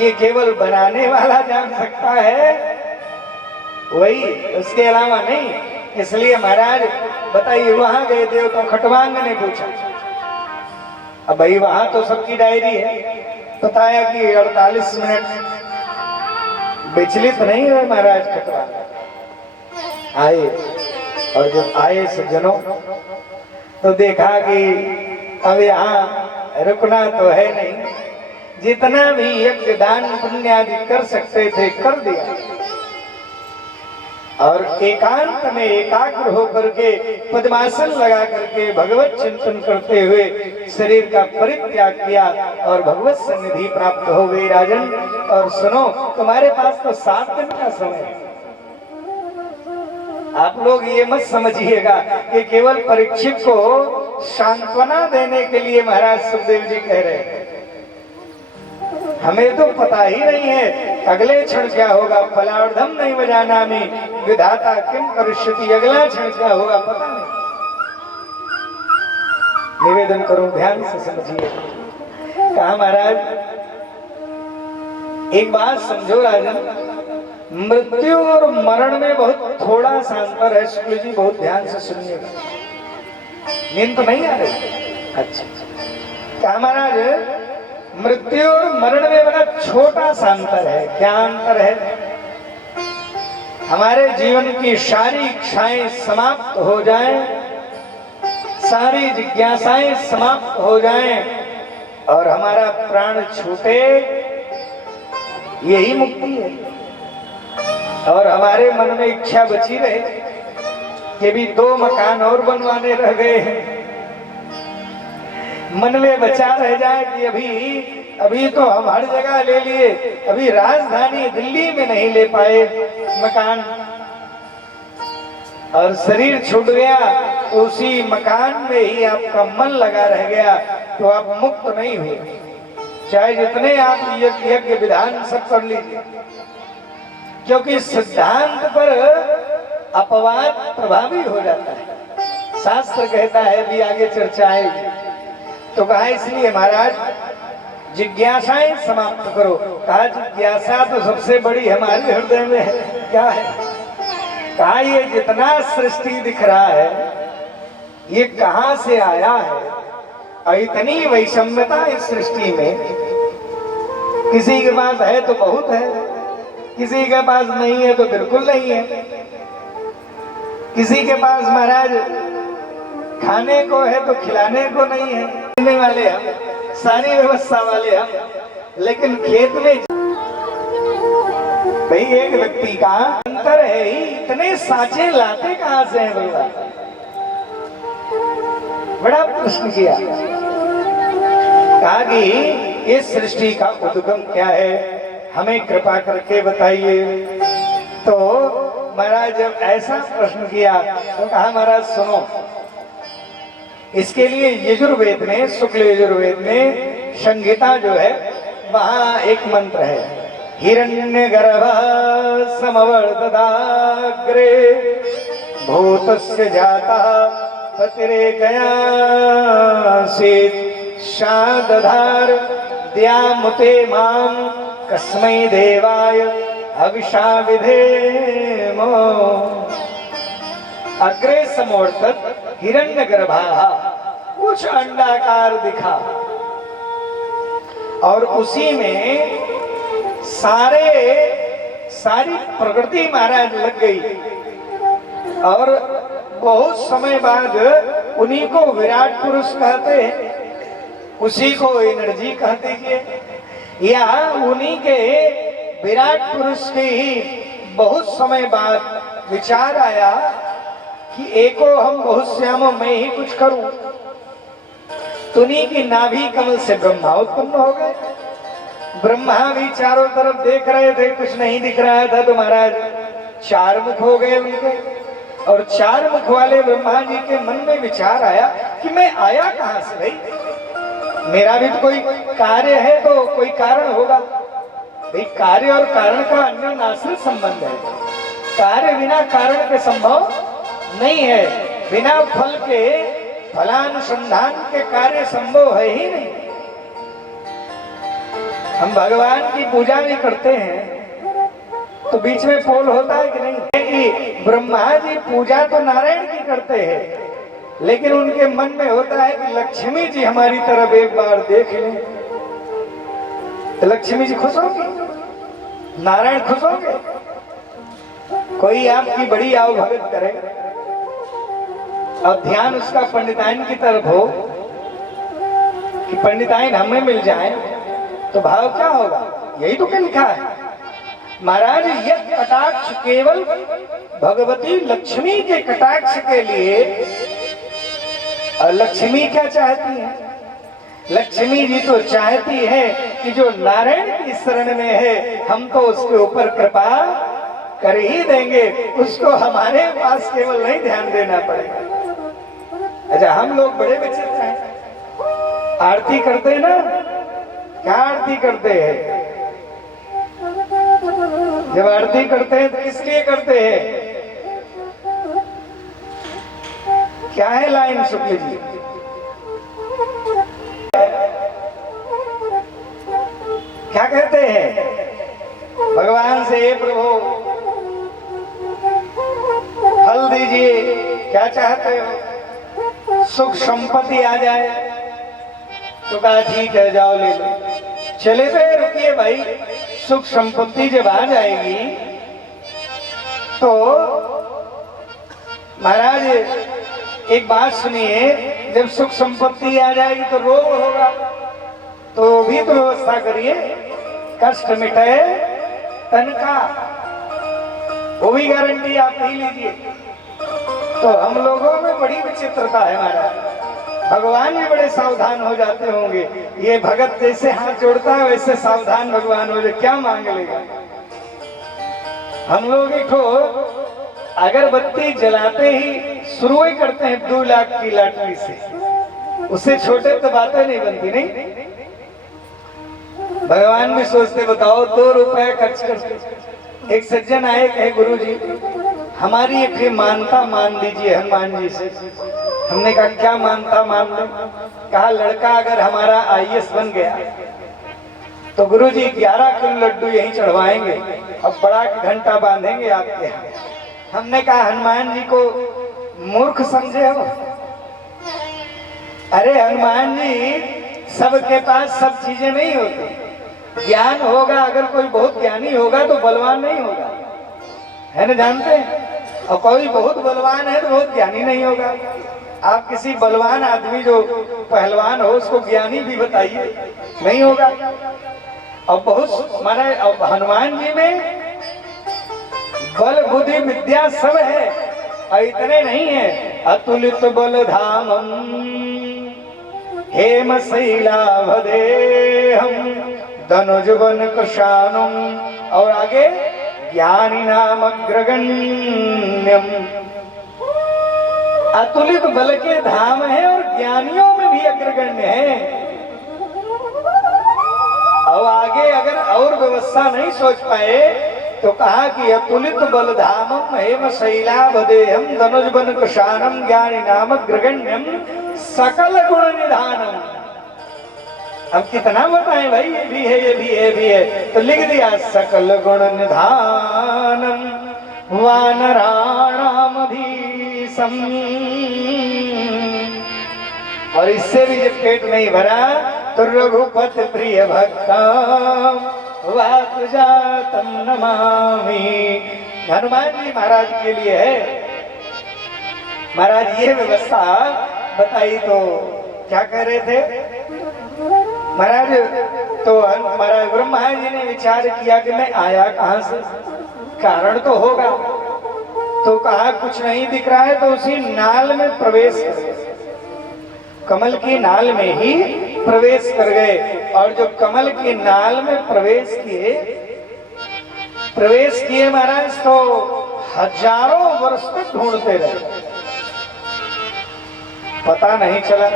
ये केवल बनाने वाला जान सकता है, वही, उसके अलावा नहीं। इसलिए महाराज बताइए, वहां गए देव तो खटवांग ने पूछा। अब भाई वहां तो सबकी डायरी है, बताया कि 48 मिनट। विचलित नहीं हुए महाराज खटवांग, आए। और जब आए सज्जनों तो देखा कि अब यहाँ रुकना तो है नहीं, जितना भी यज्ञ दान पुण्य आदि कर सकते थे कर दिया। और एकांत में एकाग्र होकर के पद्मासन लगा करके भगवत चिंतन करते हुए शरीर का परित्याग किया और भगवत सन्निधि प्राप्त हो गई। राजन, और सुनो, तुम्हारे पास तो 7 दिन का समय है। आप लोग ये मत समझिएगा कि केवल परीक्षित को सांत्वना देने के लिए महाराज सुखदेव जी कह रहे हैं। हमें तो पता ही नहीं है अगले क्षण क्या होगा। फलार्धम नहीं बजाना में विधाता किम करिष्यति, अगला क्षण क्या होगा पता नहीं। निवेदन करूं, ध्यान से समझिए। कहा महाराज एक बात समझो राजन, मृत्यु और मरण में बहुत थोड़ा सा अंतर है। शुक्ल जी बहुत ध्यान से सुनिएगा, नींद तो नहीं आ रही? अच्छा। कहा महाराज मृत्यु और मरण में बड़ा छोटा सा अंतर है। क्या अंतर है? हमारे जीवन की सारी इच्छाएं समाप्त हो जाएं, सारी जिज्ञासाएं समाप्त हो जाएं और हमारा प्राण छूटे, यही मुक्ति है। और हमारे मन में इच्छा बची रहे कि भी 2 मकान और बनवाने रह गए हैं, मन में बचा रह जाए कि अभी तो हम हर जगह ले लिए, अभी राजधानी दिल्ली में नहीं ले पाए मकान, और शरीर छूट गया तो उसी मकान में ही आपका मन लगा रह गया, तो आप मुक्त नहीं हुए। चाहे जितने आप यज्ञ विधान सब कर लीजिए, क्योंकि सिद्धांत पर अपवाद प्रभावी हो जाता है। शास्त्र कहता है, भी आगे चर्चा आएगी, तो कहा इसलिए महाराज जिज्ञासाएं समाप्त करो। कहा जिज्ञासा तो सबसे बड़ी हमारे हृदय में है। क्या है? कहा ये जितना सृष्टि दिख रहा है ये कहां से आया है, और इतनी वैषम्यता इस सृष्टि में, किसी के पास है तो बहुत है, किसी के पास नहीं है तो बिल्कुल नहीं है, किसी के पास महाराज खाने को है तो खिलाने को नहीं है। देने वाले हम, सारी व्यवस्था वाले हम, लेकिन खेत में भाई एक व्यक्ति का अंतर है ही, इतने सांचे लाते कहां से हैं भैया? बड़ा प्रश्न किया। कहा कि इस सृष्टि का उद्गम क्या है, हमें कृपा करके बताइए। तो महाराज जब ऐसा प्रश्न किया तो कहा महाराज सुनो, इसके लिए यजुर्वेद में, शुक्ल यजुर्वेद में संहिता जो है वहां एक मंत्र है, हिरण्यगर्भ समवर्तदाग्रे भूतस्य जाता पतिरेकया शादधार द्यामुते मां कस्मै देवाय हविषा विधेमो। अग्रे समवर्तत हिरण्यगर्भाः, कुछ अंडाकार दिखा, और उसी में सारी प्रकृति महाराज लग गई, और बहुत समय बाद उन्हीं को विराट पुरुष कहते हैं, उसी को एनर्जी कहते हैं, या उन्हीं के विराट पुरुष के ही बहुत समय बाद विचार आया कि एको हम बहुत श्यामो, मैं ही कुछ करूं। उन्हीं की नाभि कमल से ब्रह्मा उत्पन्न हो गए। ब्रह्मा भी चारों तरफ देख रहे थे, कुछ नहीं दिख रहा था, तो महाराज चार मुख हो गए उनके, और चार मुख वाले ब्रह्मा जी के मन में विचार आया कि मैं आया कहां से भाई, मेरा भी तो कोई कार्य है तो कोई कारण होगा भाई। कार्य और कारण का अन्योन्याश्रित संबंध है, कार्य बिना कारण के संभव नहीं है, बिना फल के फलानुसंधान के कार्य संभव है ही नहीं। हम भगवान की पूजा भी करते हैं तो बीच में पोल होता है कि नहीं, कि ब्रह्मा जी पूजा तो नारायण की करते हैं, लेकिन उनके मन में होता है कि लक्ष्मी जी हमारी तरफ एक बार देख लें, तो लक्ष्मी जी खुश होंगे, नारायण खुश होंगे। कोई आपकी बड़ी आओ भगत करे और ध्यान उसका पंडिताइन की तरफ हो कि पंडिताइन हमें मिल जाए, तो भाव क्या होगा? यही तो क्या लिखा है महाराज, यह कटाक्ष केवल भगवती लक्ष्मी के कटाक्ष के लिए। और लक्ष्मी क्या चाहती है? लक्ष्मी जी तो चाहती है कि जो नारायण की शरण में है, हम तो उसके ऊपर कृपा कर ही देंगे, उसको हमारे पास केवल नहीं ध्यान देना पड़ेगा। अच्छा, हम लोग बड़े विचित्र हैं, आरती करते ना, क्या आरती करते हैं? जब आरती करते हैं तो किस लिए करते हैं? क्या है लाइन शुक्ल जी? क्या कहते हैं भगवान से? हे प्रभु फल दीजिए, क्या चाहते हो? सुख संपत्ति आ जाए। तो कहा ठीक है, जाओ ले लो। चले गए, रुकिए भाई, सुख संपत्ति जब आ जाएगी तो महाराज एक बात सुनिए, जब सुख संपत्ति आ जाएगी तो रोग होगा, तो भी तो व्यवस्था करिए, कष्ट मिटे तन का, वो भी गारंटी आप नहीं लीजिए। तो हम लोगों में बड़ी विचित्रता है महाराज, भगवान भी बड़े सावधान हो जाते होंगे। ये भगत जैसे हाथ जोड़ता है वैसे सावधान भगवान हो जाए, क्या मांग लेगा। हम लोग एक अगरबत्ती जलाते ही शुरू ही करते हैं 2 लाख की लॉटरी से, उससे छोटे तो बातें नहीं बनती। नहीं, भगवान भी सोचते बताओ 2 रुपए खर्च करके। एक सज्जन आए, कहे गुरु जी हमारी एक मानता मान दीजिए हनुमान जी से। हमने कहा क्या मानता मान दे। कहा लड़का अगर हमारा IAS बन गया तो गुरु जी 11 किलो लड्डू यहीं चढ़वाएंगे और बड़ा घंटा बांधेंगे आपके यहाँ। हमने कहा हनुमान जी को मूर्ख समझे हो? अरे हनुमान जी सबके पास सब चीजें नहीं होती। ज्ञान होगा, अगर कोई बहुत ज्ञानी होगा तो बलवान नहीं होगा, है ना, जानते हैं। और कोई बहुत बलवान है तो बहुत ज्ञानी नहीं होगा। आप किसी बलवान आदमी जो पहलवान हो उसको ज्ञानी भी बताइए, नहीं होगा। और बहुत माने हनुमान जी में बल बुद्धि विद्या सब है और इतने नहीं है। अतुलित बल धामम हेम शैलाभदेहम धनुजवन कृशानुम, और आगे ज्ञानी नाम अग्रगण्यम। अतुलित बल के धाम है और ज्ञानियों में भी अग्रगण्य है। और आगे अगर और व्यवस्था नहीं सोच पाए तो कहा कि अतुलित बल धामम हेम शैलाभदेहम धनुजवन कृशानम ज्ञानी नाम अग्रगण्यम सकल गुण निधानम। अब कितना बताएं भाई, ये भी है, ये भी है, ये भी है। तो लिख दिया सकल गुण निधानम वानराणामधीशम। और इससे भी जब पेट नहीं भरा तो रघुपति प्रिय भक्तम वातुजातम नमामि। हनुमान जी महाराज के लिए है। महाराज ये व्यवस्था बताई तो क्या कह रहे थे महाराज? तो महाराज ब्रह्मा जी ने विचार किया कि मैं आया कहां से, कारण तो होगा। तो कहा कुछ नहीं दिख रहा है, तो उसी नाल में प्रवेश कर गए, कमल की नाल में ही प्रवेश कर गए। और जो कमल की नाल में प्रवेश किए महाराज, तो हजारों वर्ष तक ढूंढते रहे, पता नहीं चला।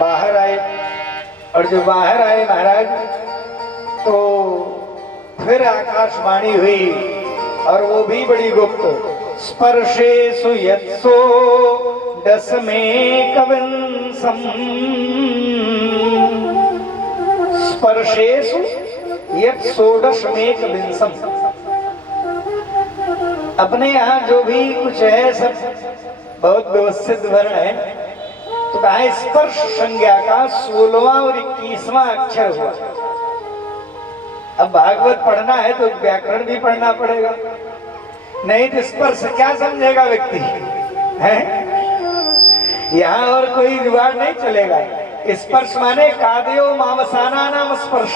बाहर आए, और जो बाहर आए महाराज तो फिर आकाशवाणी हुई, और वो भी बड़ी गुप्त। स्पर्शेषु यत्सो दशमे कविंसम, स्पर्शेषु यत्सोडशमेक विंसम। अपने यहाँ जो भी कुछ है सब बहुत व्यवस्थित वर्ण है। तो कहा स्पर्श संज्ञा का 16वां और 21वां अक्षर हुआ। अब भागवत पढ़ना है तो व्याकरण भी पढ़ना पड़ेगा, नहीं तो स्पर्श क्या समझेगा व्यक्ति, है? यहाँ और कोई जुगाड़ नहीं चलेगा। स्पर्श माने कादयो मावसाना नाम स्पर्श,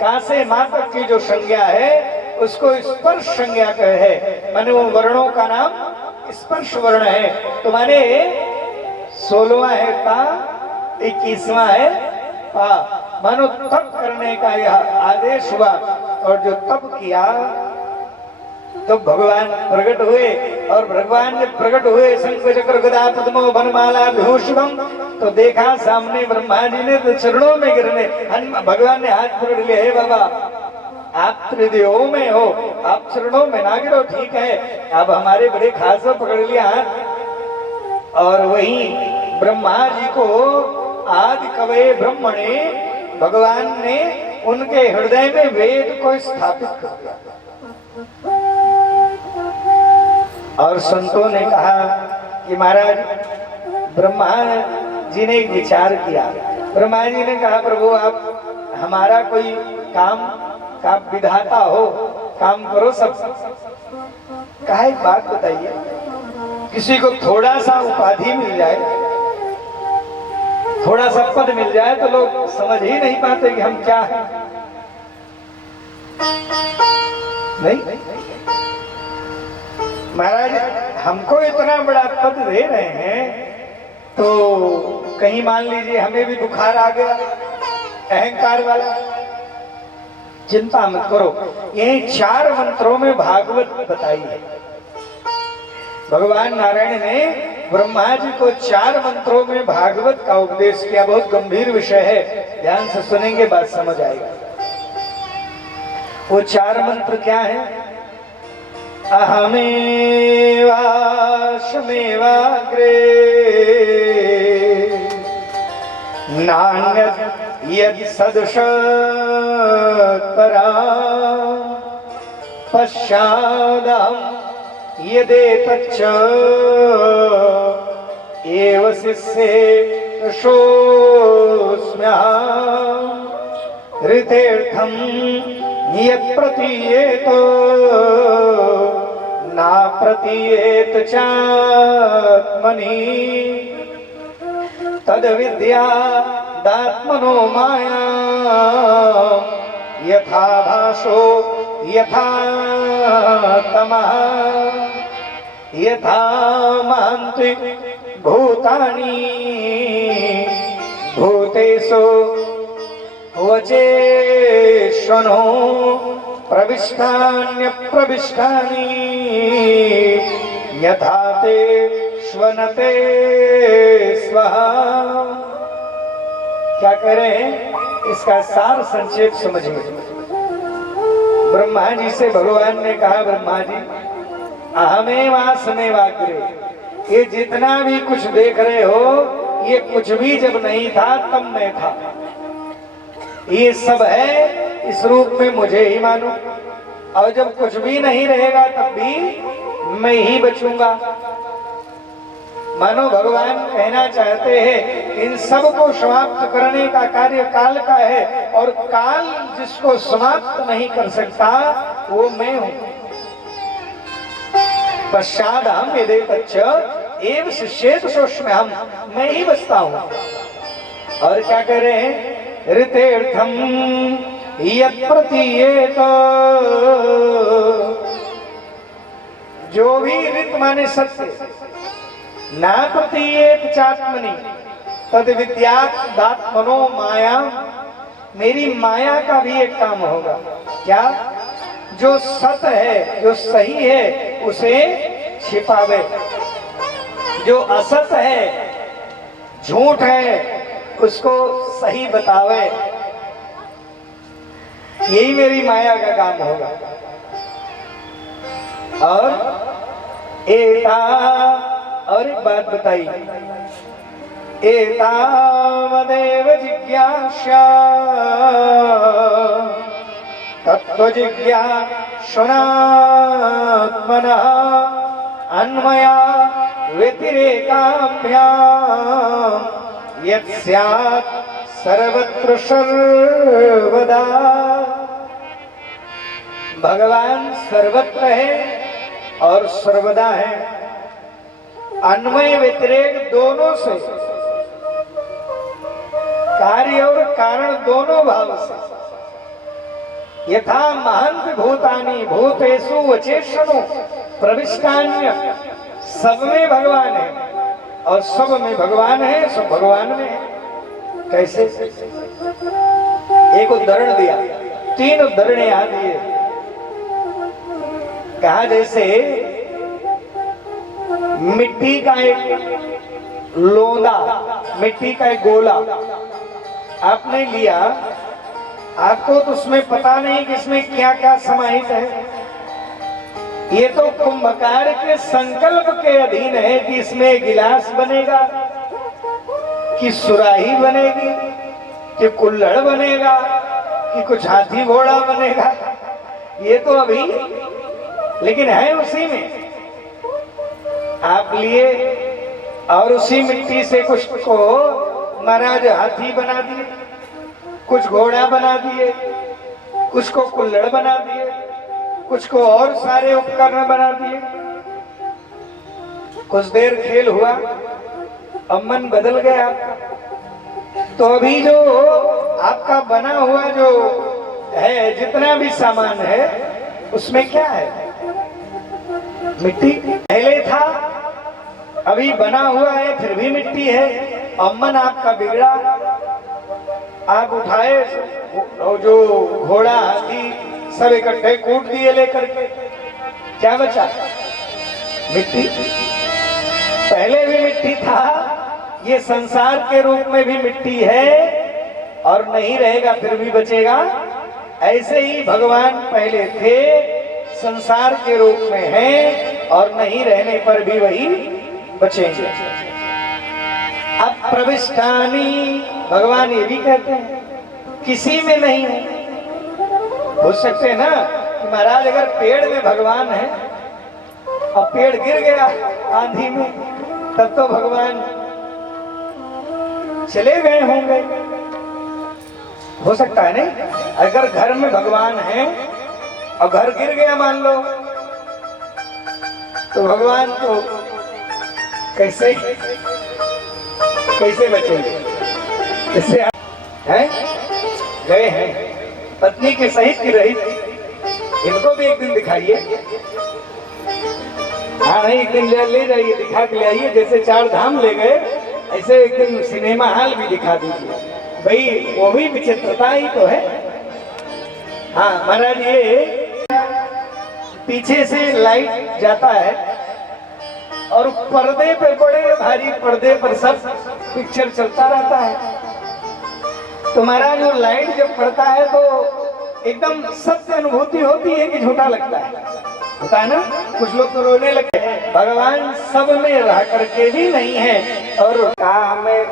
कहां से मां तक की जो संज्ञा है उसको स्पर्श संज्ञा है। माने वो वर्णों का नाम स्पर्श वर्ण है। तो माने 16वां है का, 21वां है पा। मानो तप करने का यह आदेश हुआ, और जो तप किया तो भगवान प्रकट हुए। और भगवान जब प्रकट हुए शंख चक्र गदा पद्मो वनमाला विभूषितम, तो देखा सामने ब्रह्मा जी ने तो चरणों में गिरने, भगवान ने हाथ पकड़ लिया, हे बाबा आप त्रिदेवों में हो, आप चरणों में ना गिरो, ठीक है, अब हमारे बड़े खास पकड़ लिया हाथ। और वही ब्रह्मा जी को आदि कवये ब्रह्मणे, भगवान ने उनके हृदय में वेद को स्थापित कर दिया। और संतों ने कहा कि महाराज ब्रह्मा जी ने एक विचार किया। ब्रह्मा जी ने कहा प्रभु आप हमारा कोई काम का विधाता हो, काम करो सब। कहा एक बात बताइए, किसी को थोड़ा सा उपाधि मिल जाए, थोड़ा सा पद मिल जाए तो लोग समझ ही नहीं पाते कि हम क्या हैं। नहीं महाराज, हमको इतना बड़ा पद दे रहे हैं तो कहीं मान लीजिए हमें भी बुखार आ गया अहंकार वाला, चिंता मत करो। यही 4 मंत्रों में भागवत बताई है। भगवान नारायण ने ब्रह्मा जी को 4 मंत्रों में भागवत का उपदेश किया। बहुत गंभीर विषय है, ध्यान से सुनेंगे बात समझ आएगा। वो 4 मंत्र क्या है? अहमेवाशमेवाग्रे नान्यत् यत् सदृशतरा पश्चादहं यदेतच्च एव शिष्ये कृशोऽस्म्यहम् ऋतेऽर्थं यत् प्रतीयेत ना प्रतीयेत चात्मनि तद विद्यादात्मनो माया यथा भासो यथा तमः यथा महन्ति भूतानि भूतेषु वचेष्वनो प्रविष्टान्यप्रविष्टानि यथा ते श्वनते स्वः। क्या करें? इसका सार संक्षेप समझिए। ब्रह्मा जी से भगवान ने कहा, ब्रह्मा जी अहमेवासमेवाग्रे, ये जितना भी कुछ देख रहे हो ये कुछ भी जब नहीं था तब मैं था। ये सब है इस रूप में मुझे ही मानो, और जब कुछ भी नहीं रहेगा तब भी मैं ही बचूंगा। मानो भगवान कहना चाहते हैं इन सब को समाप्त करने का कार्य काल का है, और काल जिसको समाप्त नहीं कर सकता वो मैं हूं। पश्चात हम यदि तच्च एव शिष्येत सोष्म्यहम्, मैं ही बचता हूं। और क्या कह रहे हैं? ऋतेऽर्थं यत् प्रतीयेत, जो भी ऋत माने सत्य, ना प्रतीयेत चात्मनि तद विद्यादात्मनो माया, मेरी माया का भी एक काम होगा। क्या? जो सत है, जो सही है उसे छिपावे, जो असत है, झूठ है उसको सही बतावे। यही मेरी माया का काम होगा। और और एक बात बताई, एतावदेव जिज्ञासा तत्व जिज्ञासुनात्मनः अन्मया व्यतिरेकाभ्याम् यत् स्यात् सर्वत्र सर्वदा। भगवान सर्वत्र है और सर्वदा है, अन्वय व्यतिरेक दोनों से, कार्य और कारण दोनों भाव से। यथा महंत भूतानि भूतेषु वचेष्वनो प्रविष्टान्य, सब में भगवान है और सब में भगवान है, सब भगवान में है। कैसे? एक उदाहरण दिया, 3 उदाहरण यहाँ दिए। कहा जैसे मिट्टी का एक लोंदा, मिट्टी का एक गोला आपने लिया, आपको तो उसमें पता नहीं कि इसमें क्या क्या समाहित है। ये तो कुंभकार के संकल्प के अधीन है कि इसमें गिलास बनेगा, कि सुराही बनेगी, कि कुल्हड़ बनेगा, कि कुछ हाथी घोड़ा बनेगा। ये तो अभी, लेकिन है उसी में। आप लिए और उसी मिट्टी से कुछ को महाराज हाथी बना दिए, कुछ घोड़ा बना दिए, कुछ को कुल्हड़ बना दिए, कुछ को और सारे उपकरण बना दिए। कुछ देर खेल हुआ, अब मन बदल गया आपका, तो अभी जो आपका बना हुआ जो है, जितना भी सामान है उसमें क्या है? मिट्टी। पहले था अभी बना हुआ है फिर भी मिट्टी है। और मन आपका बिगड़ा, आप उठाए और जो घोड़ा हाथी सब इकट्ठे कूट दिए लेकर के, क्या बचा? मिट्टी। पहले भी मिट्टी था, ये संसार के रूप में भी मिट्टी है और नहीं रहेगा फिर भी बचेगा। ऐसे ही भगवान पहले थे, संसार के रूप में हैं और नहीं रहने पर भी वही बचेंगे। अब प्रविष्टानी, भगवान ये भी कहते हैं किसी में नहीं है। हो सकते हैं ना कि महाराज अगर पेड़ में भगवान है और पेड़ गिर गया आंधी में, तब तो भगवान चले गए होंगे। हो सकता है नहीं? अगर घर में भगवान है और घर गिर गया मान लो, तो भगवान तो कैसे बचेंगे? इससे हैं गए हैं पत्नी के सहित की रही, इनको भी एक दिन दिखाइए। हाँ नहीं, एक दिन ले जाइए, दिखा के ले आइए। जैसे 4 धाम ले गए, ऐसे एक दिन सिनेमा हॉल भी दिखा दीजिए भाई, वो भी विचित्रता ही तो है। हाँ महाराज, ये पीछे से लाइट जाता है और पर्दे पे, बड़े भारी पर्दे पर सब पिक्चर चलता रहता है। तो महाराज वो लाइट जब पड़ता है तो एकदम सत्य अनुभूति होती है कि झूठा लगता है, होता है ना? कुछ लोग तो रोने लगे। भगवान सब में रह करके भी नहीं है। और कहा हमें,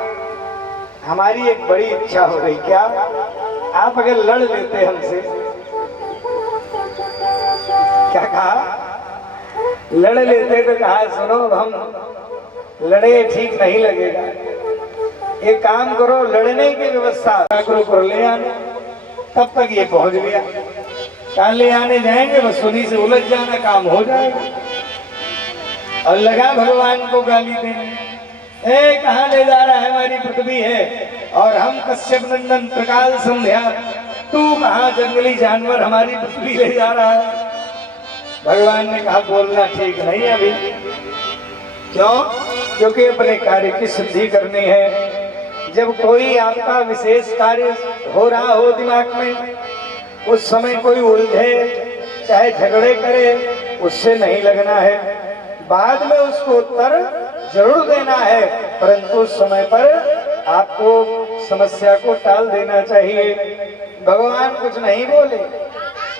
हमारी एक बड़ी इच्छा हो गई, क्या? आप अगर लड़ लेते हमसे, क्या कहा? लड़ लेते तो कहा सुनो, हम लड़े ठीक नहीं लगेगा, एक काम करो, लड़ने की व्यवस्था करो, ले आने। तब तक ये पहुंच गया, कहाँ ले आने जाएंगे, बस सुनी से उलझ जाना, काम हो जाएगा। और लगा भगवान को गाली देने, कहाँ ले जा रहा है? हमारी पृथ्वी है और हम कश्यप नंदन प्रकाल संध्या, तू कहाँ जंगली जानवर हमारी पृथ्वी ले जा रहा है? भगवान ने कहा बोलना ठीक नहीं अभी। क्यों? क्योंकि अपने कार्य की सिद्धि करनी है। जब कोई आपका विशेष कार्य हो रहा हो दिमाग में, उस समय कोई उलझे चाहे झगड़े करे, उससे नहीं लगना है। बाद में उसको उत्तर जरूर देना है, परंतु उस समय पर आपको समस्या को टाल देना चाहिए। भगवान कुछ नहीं बोले,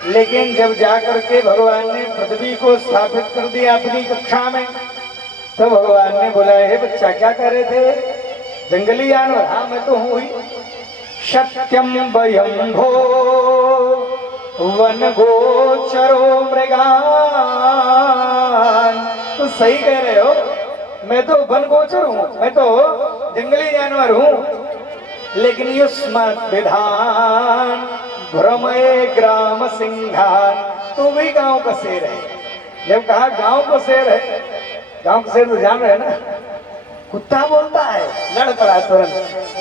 लेकिन जब जाकर के भगवान ने पृथ्वी को स्थापित कर दिया अपनी कक्षा में, तो भगवान ने बोला, हे बच्चा क्या कर रहे थे? जंगली जानवर? हाँ मैं तो हूँ ही। सत्यम वयं भो वन गोचरो मृगान। तो सही कह रहे हो, मैं तो वन गोचर हूँ, मैं तो जंगली जानवर हूँ, लेकिन युष्मत् विधान भ्रमये ग्राम सिंहान। तू भी गांव का शेर है। जब कहा गांव का शेर है, गांव का शेर तो जान रहे ना, कुत्ता बोलता है, लड़ पड़ा तुरंत।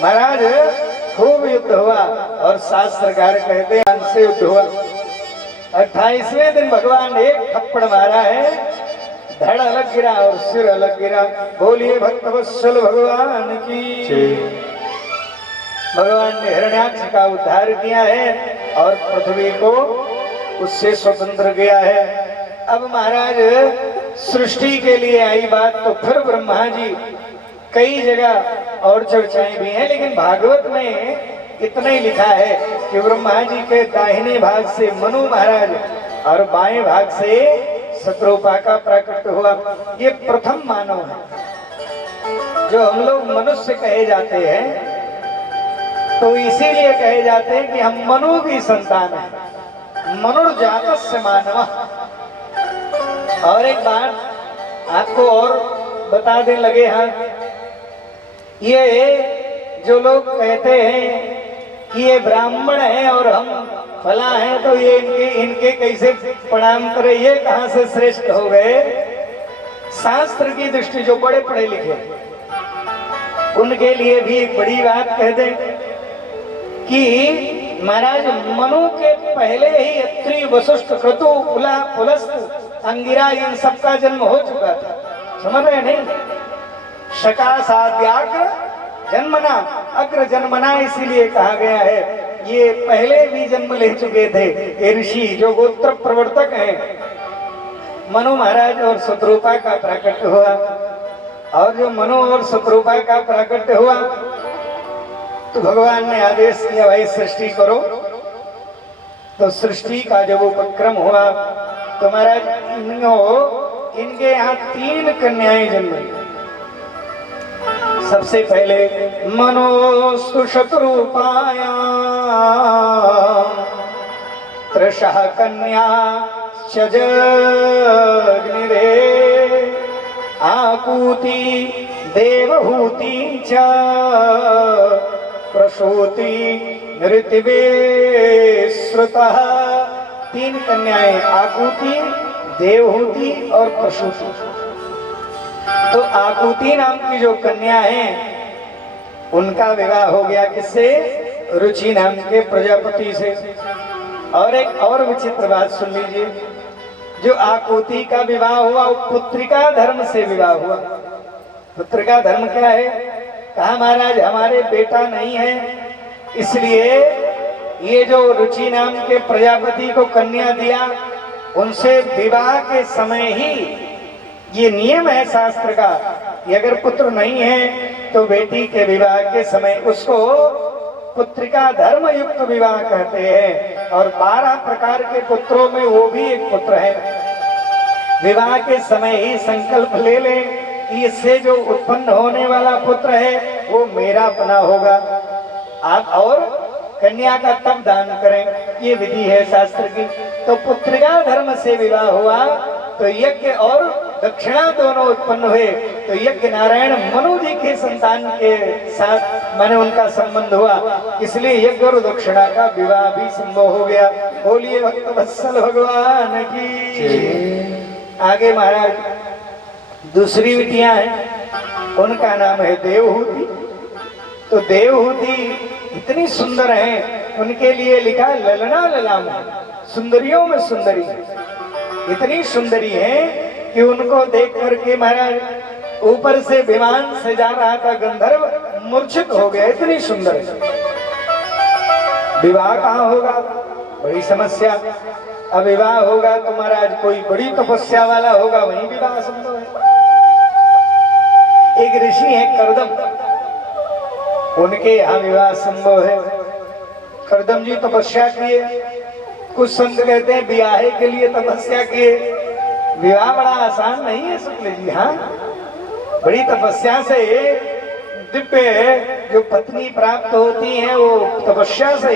महाराज खूब युद्ध हुआ और शास्त्रकार कहते हैं अंश युद्ध हुआ। 28वें दिन भगवान ने एक थप्पड़ मारा है, धड़ अलग गिरा और सिर अलग गिरा। बोलिए भक्तवत्सल भगवान की। भगवान ने हिरण्याक्ष का उद्धार किया है और पृथ्वी को उससे स्वतंत्र किया है। अब महाराज सृष्टि के लिए आई बात, तो फिर ब्रह्मा जी कई जगह और चर्चाएं भी हैं, लेकिन भागवत में इतना ही लिखा है कि ब्रह्मा जी के दाहिने भाग से मनु महाराज और बाएं भाग से शत्रुपाका प्रकट हुआ। ये प्रथम मानव है। जो हम लोग मनुष्य कहे जाते हैं, तो इसीलिए कहे जाते हैं कि हम मनु की संतान है, मनुर्जातस्य मानव। और एक बात आपको और बता दें लगे हाथ, ये जो लोग कहते हैं कि ये ब्राह्मण है और हम फला हैं, तो ये इनके कैसे प्रणाम करें? ये कहां से श्रेष्ठ हो गए? शास्त्र की दृष्टि जो बड़े पढ़े लिखे, उनके लिए भी एक बड़ी बात कह दें कि महाराज मनु के पहले ही अत्रि वशिष्ठ क्रतु पुला पुलस्त अंगिरा इन सबका जन्म हो चुका था। समझ रहे नहीं? शकासाद्याग्र जन्मना, अग्र जन्मना इसीलिए कहा गया है। ये पहले भी जन्म ले चुके थे ये ऋषि जो गोत्र प्रवर्तक हैं। मनु महाराज और शत्रुपा का प्राकट्य हुआ, और जो मनु और शत्रुपा का प्राकट्य हुआ तो भगवान ने आदेश किया भाई सृष्टि करो। तो सृष्टि का जब उपक्रम हुआ तो महाराज इनके यहाँ 3 कन्याएं जन्म ली। सबसे पहले मनोस्तु शत्रुपाया त्रषः कन्या जग्निरे आकूति देवहूति च प्रसूति ऋतिवे श्रुतः। 3 कन्याएं आकूति, देवहूति और प्रसूति। तो आकूति नाम की जो कन्या है उनका विवाह हो गया किससे? रुचि नाम के प्रजापति से। और एक और विचित्र बात सुन लीजिए, जो आकूति का विवाह हुआ वो पुत्रिका धर्म से विवाह हुआ। पुत्रिका धर्म क्या है? कहा महाराज हमारे बेटा नहीं है, इसलिए ये जो रुचि नाम के प्रजापति को कन्या दिया उनसे विवाह के समय ही ये नियम है शास्त्र का कि अगर पुत्र नहीं है तो बेटी के विवाह के समय उसको पुत्रिका धर्म युक्त विवाह कहते हैं। और 12 प्रकार के पुत्रों में वो भी एक पुत्र है। विवाह के समय ही संकल्प ले लें कि इससे जो उत्पन्न होने वाला पुत्र है वो मेरा अपना होगा। आप और कन्या का तब दान करें, ये विधि है शास्त्र की। तो पुत्रिका धर्म से विवाह हुआ तो यज्ञ और दक्षिणा दोनों उत्पन्न हुए। तो यज्ञ नारायण मनु जी के संतान के साथ माने उनका संबंध हुआ, इसलिए यज्ञ और दक्षिणा का विवाह भी संभव हो गया। बोलिए भक्त वत्सल भगवान की। आगे महाराज दूसरी बिटियां हैं, उनका नाम है देवहूति। तो देवहूति इतनी सुंदर है, उनके लिए लिखा ललना ललाम, सुंदरियों में सुंदरी। इतनी सुंदरी है कि उनको देख करके महाराज ऊपर से विमान से जा रहा था गंधर्व मूर्छित हो गया, इतनी सुंदर है। विवाह कहाँ होगा? बड़ी समस्या। अब विवाह होगा तो महाराज कोई बड़ी तपस्या वाला होगा, वहीं विवाह संभव है। एक ऋषि है करदम, उनके यहाँ विवाह संभव है। करदम जी तपस्या किए, कुछ संत कहते हैं ब्याहे के लिए तपस्या किए। विवाह बड़ा आसान नहीं है शुक्ल जी, हाँ बड़ी तपस्या से दिव्य जो पत्नी प्राप्त होती है वो तपस्या से।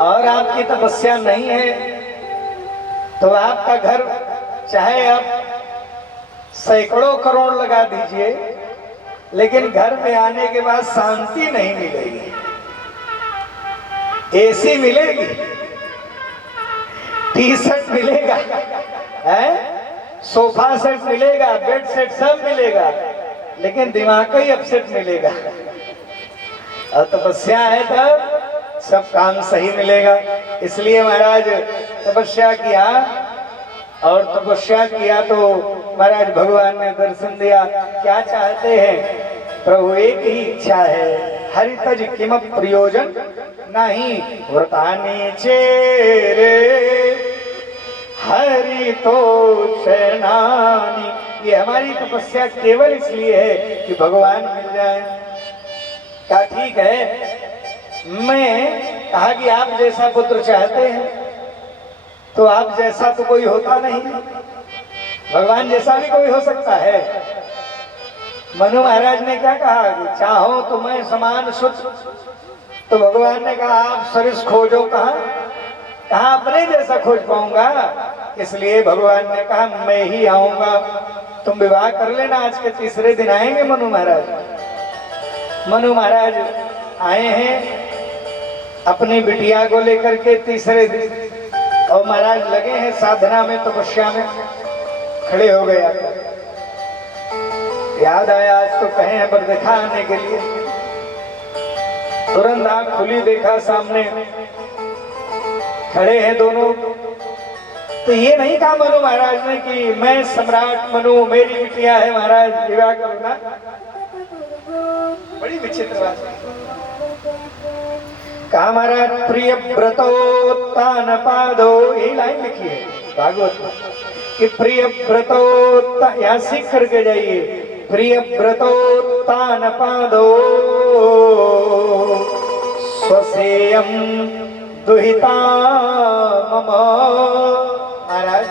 और आपकी तपस्या नहीं है तो आपका घर चाहे आप सैकड़ों करोड़ लगा दीजिए, लेकिन घर में आने के बाद शांति नहीं मिलेगी। एसी मिलेगी, टी शर्ट मिलेगा, है सोफा सेट मिलेगा, बेड सेट सब मिलेगा, लेकिन दिमाग का ही अपसेट मिलेगा। और तपस्या है तब सब काम सही मिलेगा। इसलिए महाराज तपस्या किया, और तपस्या किया तो महाराज भगवान ने दर्शन दिया। क्या चाहते हैं? प्रभु एक ही इच्छा है, हरितज किम प्रयोजन नहीं व्रतानी चेरे हरि तो शरणानी। ये हमारी तपस्या केवल इसलिए है कि भगवान मिल जाए। क्या ठीक है? मैं कहा कि आप जैसा पुत्र चाहते हैं, तो आप जैसा तो कोई होता नहीं, भगवान जैसा भी कोई हो सकता है। मनु महाराज ने क्या कहा कि चाहो तो मैं समान सुत। तो भगवान ने कहा आप सरिस खोजो, कहा अपने जैसा खोज पाऊंगा। इसलिए भगवान ने कहा मैं ही आऊंगा, तुम विवाह कर लेना। आज के तीसरे दिन आएंगे मनु महाराज। मनु महाराज आए हैं अपनी बिटिया को लेकर के तीसरे दिन, और महाराज लगे हैं साधना में, तपस्या में। खड़े हो गए, याद आया आज तो कहे हैं पर देखा आने के लिए। तुरंत आंख खुली, देखा सामने खड़े हैं दोनों। तो ये नहीं कहा मनु महाराज ने कि मैं सम्राट मनु, मेरी बिटिया है महाराज, विवाह करो ना। बड़ी विचित्र बात है। कहा महाराज प्रिय व्रतोत्तान पादो, यही लाइन लिखी है भागवत में कि प्रिय व्रतोत्ता, यहां सीख करके जाइए, प्रिय व्रतोत्तान पादो स्वसेयम दुहिता मम। महाराज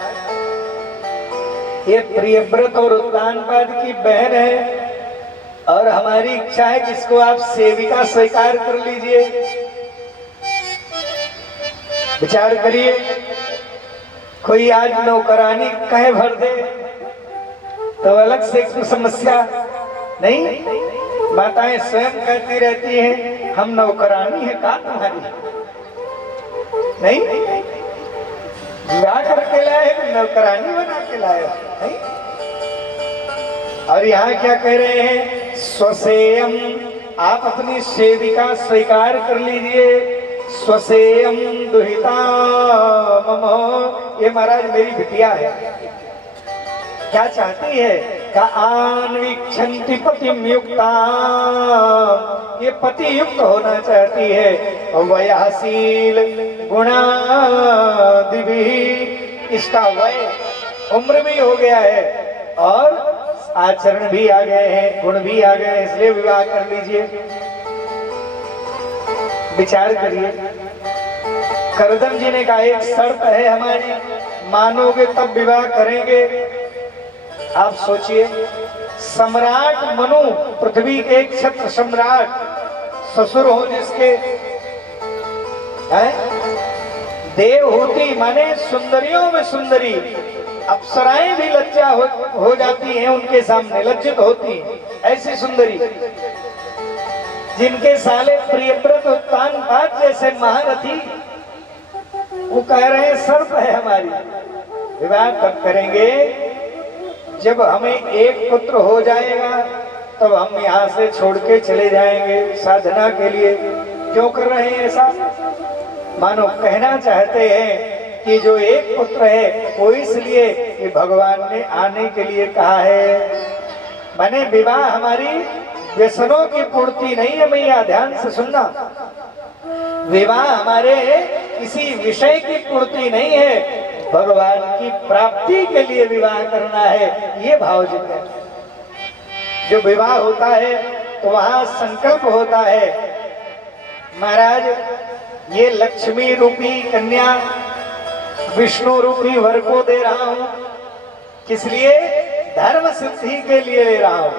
ये प्रियव्रत और उत्तानपाद की बहन है और हमारी इच्छा है कि इसको आप सेविका स्वीकार कर लीजिए। विचार करिए, कोई आज नौकरानी कहे भर दे तो अलग से एक समस्या नहीं। माताएं स्वयं कहती रहती हैं हम नौकरानी है का तुम्हारी, नहीं विवाह करके लाए नौकरानी बना के लाए, नहीं। और यहाँ क्या कह रहे हैं, स्वसेयम, आप अपनी सेविका स्वीकार कर लीजिए। स्वसेयम दुहिता मम, ये महाराज मेरी बिटिया है। क्या चाहती है, का आन्वीक्षन्ति पतिम युक्ता, ये पति युक्त होना चाहती है। वयशील गुणादिभि, इसका वय उम्र भी हो गया है और आचरण भी आ गए हैं, गुण भी आ गए हैं, इसलिए विवाह कर लीजिए। विचार करिए, करदम जी ने कहा एक शर्त है हमारी, मानोगे तब विवाह करेंगे। आप सोचिए, सम्राट मनु, पृथ्वी के एक क्षत्र सम्राट, ससुर हो जिसके, देवहूति माने सुंदरियों में सुंदरी, अप्सराएं भी लज्जा हो जाती हैं उनके सामने, लज्जित होती हैं, ऐसी सुंदरी जिनके साले प्रियव्रत उत्तानपाद जैसे महारथी, वो कह रहे हैं शर्त है हमारी, विवाह तब करेंगे जब हमें एक पुत्र हो जाएगा, तब हम यहाँ से छोड़ के चले जाएंगे साधना के लिए। क्यों कर रहे हैं ऐसा, मानो कहना चाहते हैं कि जो एक पुत्र है वो इसलिए कि भगवान ने आने के लिए कहा है। माने विवाह हमारी व्यसनों की पूर्ति नहीं है मैया, ध्यान से सुनना। विवाह हमारे किसी विषय की पूर्ति नहीं है, भगवान की प्राप्ति के लिए विवाह करना है, ये भावजित है। जो विवाह होता है तो वहां संकल्प होता है, महाराज ये लक्ष्मी रूपी कन्या विष्णु रूपी वर को दे रहा हूं, किस लिए, धर्म सिद्धि के लिए ले रहा हूं।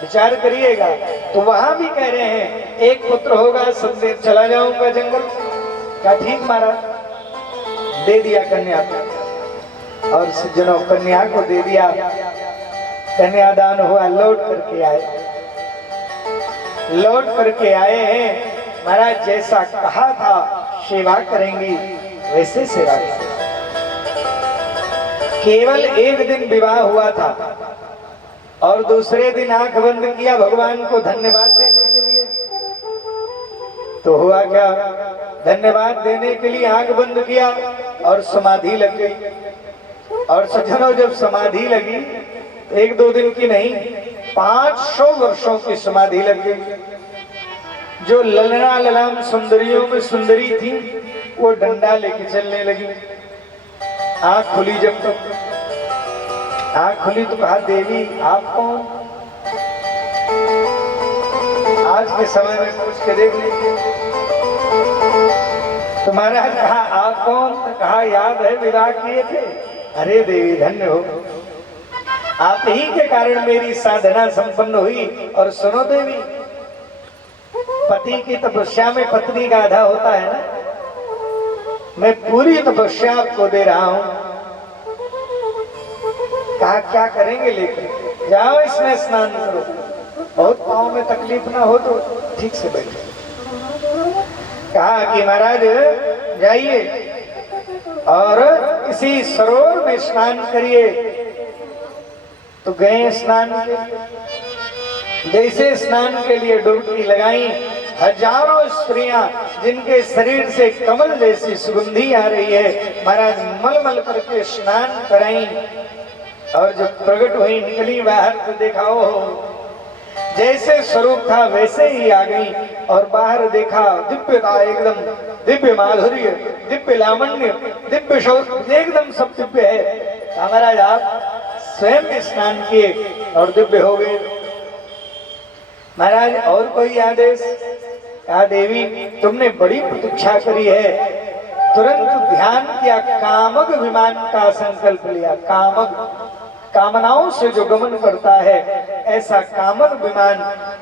विचार करिएगा, तो वहां भी कह रहे हैं एक पुत्र होगा सबसे चला जाऊंगा जंगल। क्या ठीक महाराज, दे दिया कन्या को और सज्जनों कन्या को दे दिया, कन्यादान हुआ, लौट करके आए, लौट करके आए हैं महाराज, जैसा कहा था सेवा करेंगी वैसे सेवा करेंगे। केवल एक दिन विवाह हुआ था और दूसरे दिन आंख बंद किया भगवान को धन्यवाद देने के लिए। तो हुआ क्या, धन्यवाद देने के लिए आंख बंद किया और समाधि लग गई। और सज्जनों जब समाधि लगी, एक दो दिन की नहीं, 500 वर्षों की समाधि लग गई। जो ललना ललाम सुंदरियों में सुंदरी थी वो डंडा लेके चलने लगी। आंख खुली, जब तक आंख खुली तो कहा देवी आप कौन, आज के समय में पूछ के देख लीजिए। तो महाराज कहा आप कौन, तो कहा याद है विवाह किए थे। अरे देवी धन्य हो, आप ही के कारण मेरी साधना संपन्न हुई। और सुनो देवी, पति की तपस्या में पत्नी का आधा होता है ना, मैं पूरी तपस्या आपको दे रहा हूं। कहा क्या करेंगे, लेकर जाओ इसमें स्नान करो, बहुत पाँव में तकलीफ ना हो तो ठीक से बैठो। कहा कि महाराज जाइए और इसी सरोवर में स्नान करिए। तो गए स्नान के, जैसे स्नान के लिए डुबकी लगाई, हजारों स्त्रियां जिनके शरीर से कमल जैसी सुगंधी आ रही है, महाराज मल मल करके स्नान कराई और जब प्रकट हुई निकली बाहर तो देखा हो जैसे स्वरूप था वैसे ही आ गई। और बाहर देखा दिव्य था, एकदम दिव्य माधुर्य, दिव्य लावण्य, दिव्य शौच, एकदम सब दिव्य है। महाराज आप स्वयं स्नान किए और दिव्य हो गए। महाराज और कोई आदेश? कहा देवी तुमने बड़ी प्रतीक्षा करी है, तुरंत ध्यान किया, कामक विमान का संकल्प लिया। कामक कामनाओं से जो गमन करता है ऐसा कामक विमान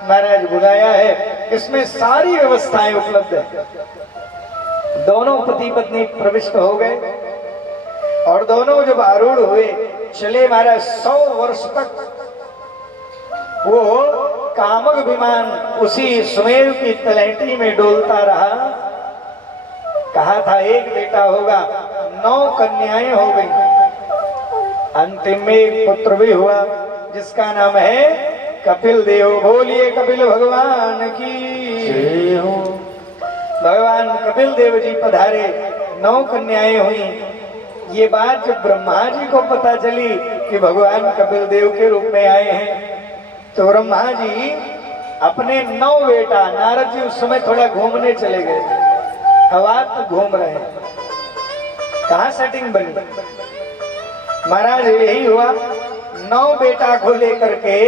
महाराज बुलाया है, इसमें सारी व्यवस्थाएं उपलब्ध है। दोनों पति पत्नी प्रविष्ट हो गए और दोनों जब आरूढ़ हुए चले महाराज 100 वर्ष तक वो कामक विमान उसी सुमेर की तलहटी में डोलता रहा। कहा था एक बेटा होगा, 9 कन्याएं हो गई, अंतिम में एक पुत्र भी हुआ जिसका नाम है कपिल देव। बोलिए कपिल भगवान की जय हो। भगवान कपिल देव जी पधारे, 9 कन्याएं हुई। ये बात जब ब्रह्मा जी को पता चली कि भगवान कपिल देव के रूप में आए हैं, तो ब्रह्मा जी अपने 9 बेटा, नारद जी उस समय थोड़ा घूमने चले गए थे, हवा तो घूम रहे हैं, कहाँ सेटिंग बनी। महाराज यही हुआ, 9 बेटा को लेकर के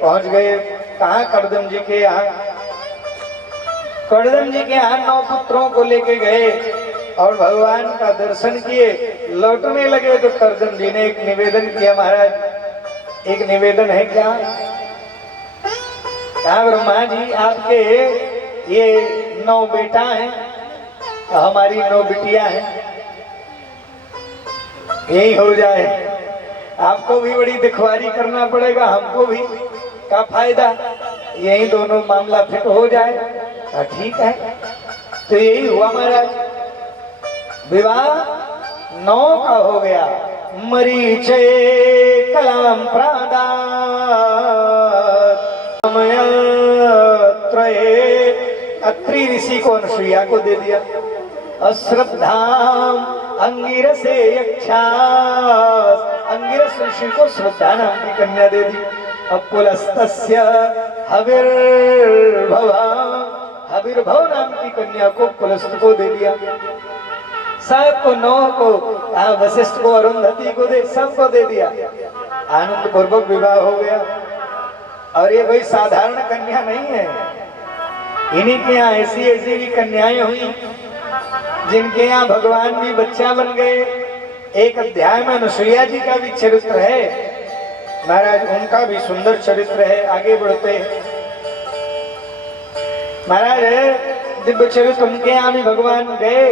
पहुंच गए कहाँ? करदम जी के यहाँ। करदम जी के यहाँ 9 पुत्रों को लेके गए और भगवान का दर्शन किए, लौटने लगे तो करदम जी ने एक निवेदन किया। महाराज एक निवेदन है क्या? कहा ब्रह्मा जी आपके ये 9 बेटा हैं, हमारी 9 बिटिया हैं, यही हो जाए। आपको भी बड़ी दिखवारी करना पड़ेगा, हमको भी, का फायदा, यही दोनों मामला फिट हो जाए। ठीक है, तो यही हुआ महाराज, विवाह 9 का हो गया। मरीचे कलाम प्रादा अत्रि ऋषि को अनुसुईया को दे दिया। अश्रद्धाम अंगिरसे यक्षास, अंगिरस ऋषि को श्रद्धा नाम की कन्या दे दी। अपुलस्तस्य हविर्भवा, हविर्भव नाम की कन्या को पुलस्त को दे दिया। सबको 9 को, वशिष्ठ को, अरुंधति को दे, सबको दे दिया। आनंद पूर्वक विवाह हो गया। और ये कोई साधारण कन्या नहीं है, इन्हीं के यहाँ ऐसी ऐसी भी कन्याएं हुई जिनके यहाँ भगवान भी बच्चा बन गए। एक अध्याय में अनुसुईया जी का भी चरित्र है महाराज, उनका भी सुंदर चरित्र है। आगे बढ़ते हैं महाराज, दिव्य चरित्र उनके यहाँ भी भगवान गए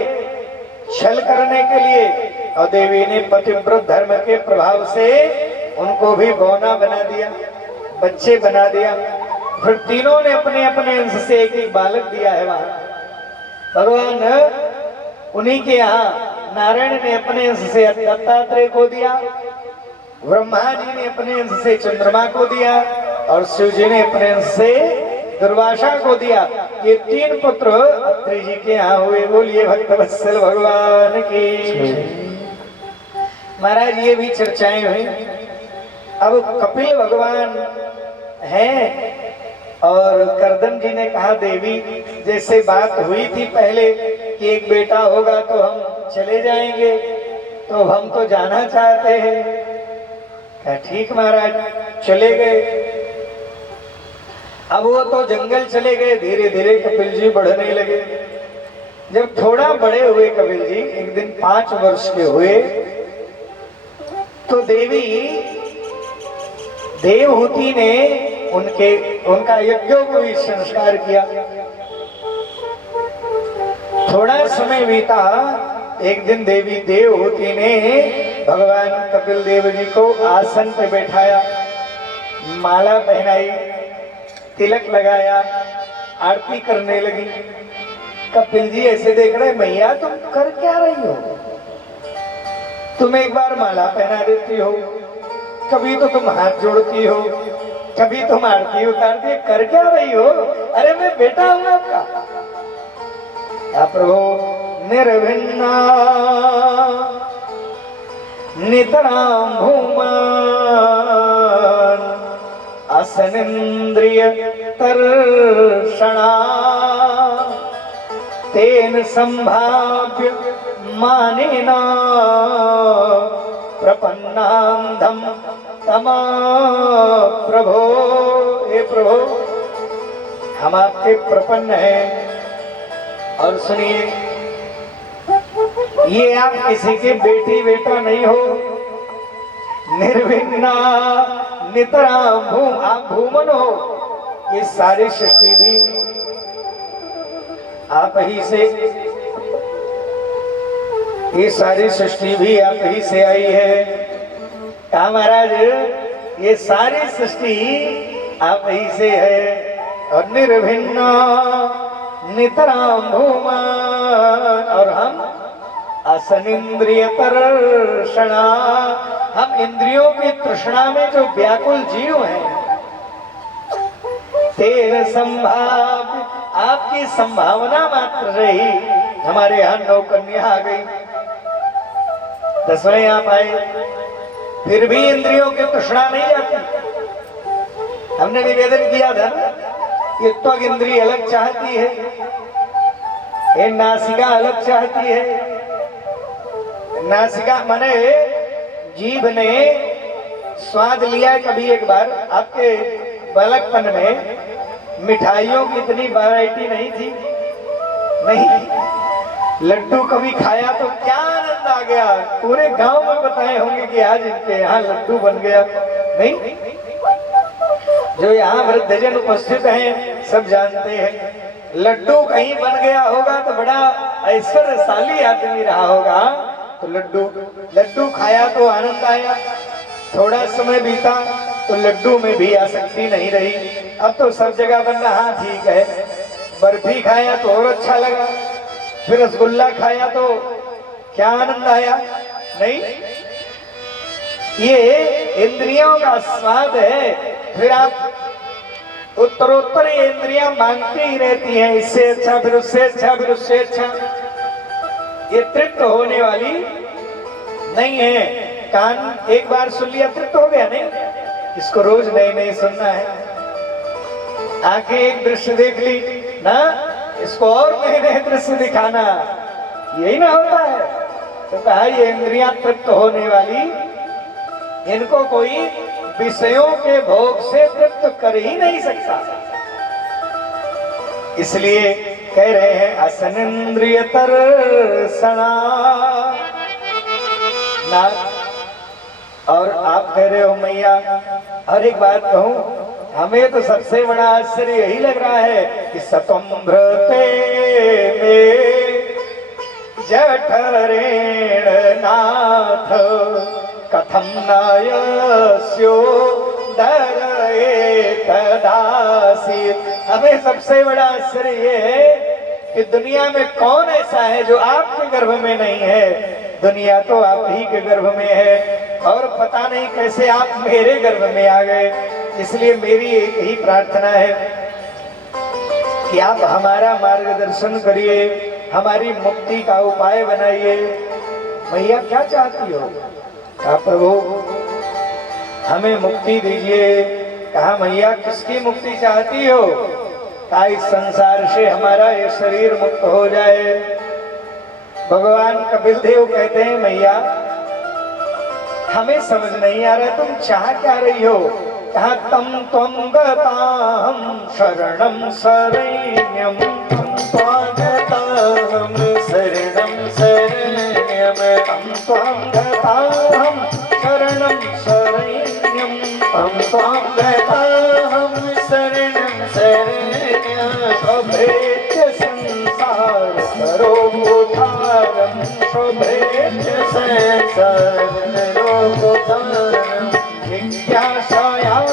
छल करने के लिए, और देवी ने पतिव्रत धर्म के प्रभाव से उनको भी बौना बना दिया, बच्चे बना दिया। फिर तीनों ने अपने अपने अंश से एक एक बालक दिया है वहां। भगवान उन्हीं के यहाँ नारायण ने अपने अंश से दत्तात्रेय को दिया, ब्रह्मा जी ने अपने अंश से चंद्रमा को दिया, और शिव जी ने अपने अंश से दुर्वासा को दिया। ये 3 पुत्र अत्रि जी के यहाँ हुए। बोलिए भक्तवत्सल भगवान की। महाराज ये भी चर्चाएं हुई। अब कपिल भगवान हैं और करदम जी ने कहा देवी जैसे बात हुई थी पहले कि एक बेटा होगा तो हम चले जाएंगे, तो हम तो जाना चाहते हैं। कहा ठीक महाराज, चले गए। अब वो तो जंगल चले गए, धीरे धीरे कपिल जी बढ़ने लगे। जब थोड़ा बड़े हुए कपिल जी, एक दिन 5 वर्ष के हुए, तो देवी देवहूति ने उनका यज्ञोपवीत संस्कार किया। थोड़ा समय बीता, एक दिन देवी देवहूति ने भगवान कपिल देव जी को आसन पे बैठाया, माला पहनाई, तिलक लगाया, आरती करने लगी। कपिल जी ऐसे देख रहे, मैया तुम कर क्या रही हो? तुम एक बार माला पहना देती हो, कभी तो तुम हाथ जोड़ती हो, कभी तुम आरती उतारती, कर क्या रही हो? अरे मैं बेटा हूं आपका। या प्रभो निर्भिन्ना नितरां भूमान असनिंद्रिय तर्षणा तेन संभाव्य मानेना प्रपन्नांधम तमा प्रभो। हे प्रभो हम आपके प्रपन्न हैं और सुनिए ये आप किसी के बेटी बेटा नहीं हो। निर्विघ्ना नितरा आप भूमन हो। ये सारी सृष्टि भी आप ही से, ये सारी सृष्टि भी आप ही से आई है। कहा महाराज ये सारी सृष्टि आप ही से है। और निर्भिन्ना नितरां भूमान और हम असनिंद्रिय तर्षणा हम इंद्रियों की तृष्णा में जो व्याकुल जीव हैं। तेन संभाव्य आपकी संभावना मात्र रही हमारे यहाँ नौ कन्या आ गई, 10वें आप आए, फिर भी इंद्रियों की तृष्णा नहीं जाती। हमने निवेदन किया था ये त्वग इंद्रिय अलग चाहती है, ये नासिका अलग चाहती है। नासिका माने जीभ ने स्वाद लिया है कभी एक बार। आपके बालकपन में मिठाइयों की इतनी वैरायटी नहीं थी, नहीं। लड्डू कभी खाया तो क्या आनंद आ गया, पूरे गांव में बताए होंगे कि आज इनके यहाँ लड्डू बन गया। नहीं, जो यहाँ वृद्धजन उपस्थित हैं सब जानते हैं लड्डू कहीं बन गया होगा तो बड़ा ऐश्वर्यशाली आदमी रहा होगा। तो लड्डू खाया तो आनंद आया, थोड़ा समय बीता तो लड्डू में भी आसक्ति नहीं रही। अब तो सब जगह बन रहा, हाँ ठीक है। बर्फी खाया तो और अच्छा लगा, फिर रसगुल्ला खाया तो क्या आनंद आया। नहीं, ये इंद्रियों का स्वाद है। फिर आप उत्तरोत्तर इंद्रियां मांगती ही रहती हैं, इससे अच्छा, फिर उससे अच्छा, फिर उससे अच्छा। ये तृप्त होने वाली नहीं है। कान एक बार सुन लिया तृप्त हो गया, नहीं, इसको रोज नए नए सुनना है। आंखें एक दृश्य देख ली ना, इसको और नए नए दृश्य दिखाना, यही ना होता है। तो कहा ये इंद्रियां तृप्त होने वाली, इनको कोई विषयों के भोग से तृप्त कर ही नहीं सकता। इसलिए कह रहे हैं असनिंद्रिय तर्षणा ना। और आप कह रहे हो मैया, और एक बात कहूं, हमें तो सबसे बड़ा आश्चर्य यही लग रहा है कि सतम्भ्रते में जठरेण नाथ कथम नयस्यो दरये तदासी। हमें सबसे बड़ा आश्चर्य ये है कि दुनिया में कौन ऐसा है जो आपके गर्भ में नहीं है। दुनिया तो आप ही के गर्भ में है, और पता नहीं कैसे आप मेरे गर्भ में आ गए। इसलिए मेरी एक ही प्रार्थना है कि आप हमारा मार्गदर्शन करिए, हमारी मुक्ति का उपाय बनाइए। मैया क्या चाहती हो? कहा प्रभु हमें मुक्ति दीजिए। कहा मैया किसकी मुक्ति चाहती हो? कहा इस संसार से हमारा ये शरीर मुक्त हो जाए। भगवान कपिल देव कहते हैं मैया हमें समझ नहीं आ रहा तुम चाह क्या रही हो। कहा तम त्वं गताहं शरणं शरण्यं तम त्वं गताहं शरणं शरण्यं तम त्वं गताहं शरणं शरण्यं तम त्वं गताहं शरणं शरण्यं शोभेत्य संसार करो उद्धारं शोभेत्य संसार करो उद्धारं जिज्ञासायां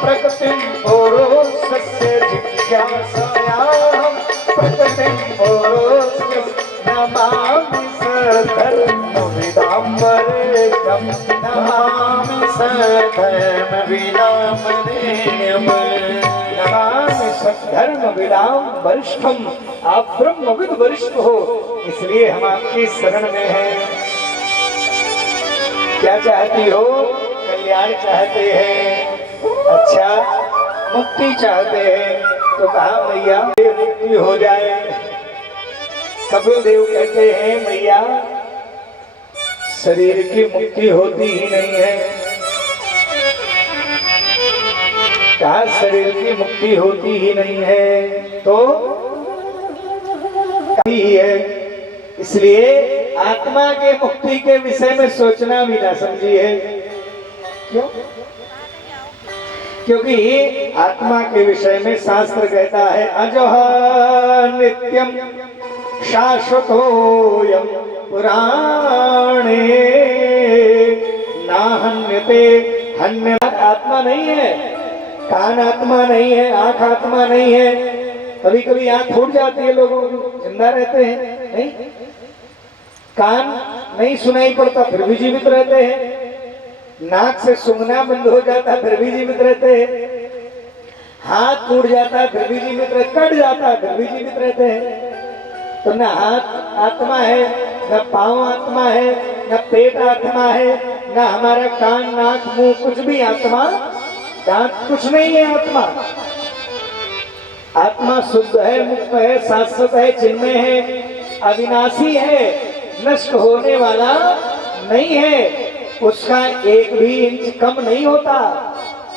प्रकृतिं पुरुषस्य जिज्ञासायां प्रकृतिं पुरुषस्य नमामि सधर्मविदाम्बरेशं नमामि सधर्मविदाम्बरेशं नमामि धर्म विदाम वरिष्ठम, आप ब्रह्मविद वरिष्ठ हो, इसलिए हम आपकी शरण में हैं। क्या चाहती हो? कल्याण चाहते हैं, अच्छा मुक्ति चाहते हैं, तो कहा मैया मुक्ति हो जाए। कपिल देव कहते हैं मैया शरीर की मुक्ति होती ही नहीं है। कहा शरीर की मुक्ति होती ही नहीं है, तो ही है। इसलिए आत्मा के मुक्ति के विषय में सोचना भी ना समझिए। क्यों? क्योंकि आत्मा के विषय में शास्त्र कहता है अजः नित्यम शाश्वतोयम पुराणे ना हन्यते। हन्य आत्मा नहीं है, कान आत्मा नहीं है, आंख आत्मा नहीं है। कभी कभी आंख फूट जाती है, लोगों की जिंदा रहते हैं नहीं, कान नहीं सुनाई पड़ता फिर भी जीवित रहते हैं, नाक से सूंघना बंद हो जाता फिर भी जीवित रहते हैं, हाथ टूट जाता फिर भी जीवित रहते, कट जाता फिर भी जीवित रहते हैं। तो न हाथ आत्मा है, न पांव आत्मा है, न पेट आत्मा है, न हमारा कान नाक मुंह कुछ भी आत्मा, दांत कुछ नहीं है आत्मा। आत्मा शुद्ध है, मुक्त है, शाश्वत है, चिन्मय है, अविनाशी है, नष्ट होने वाला नहीं है, उसका एक भी इंच कम नहीं होता।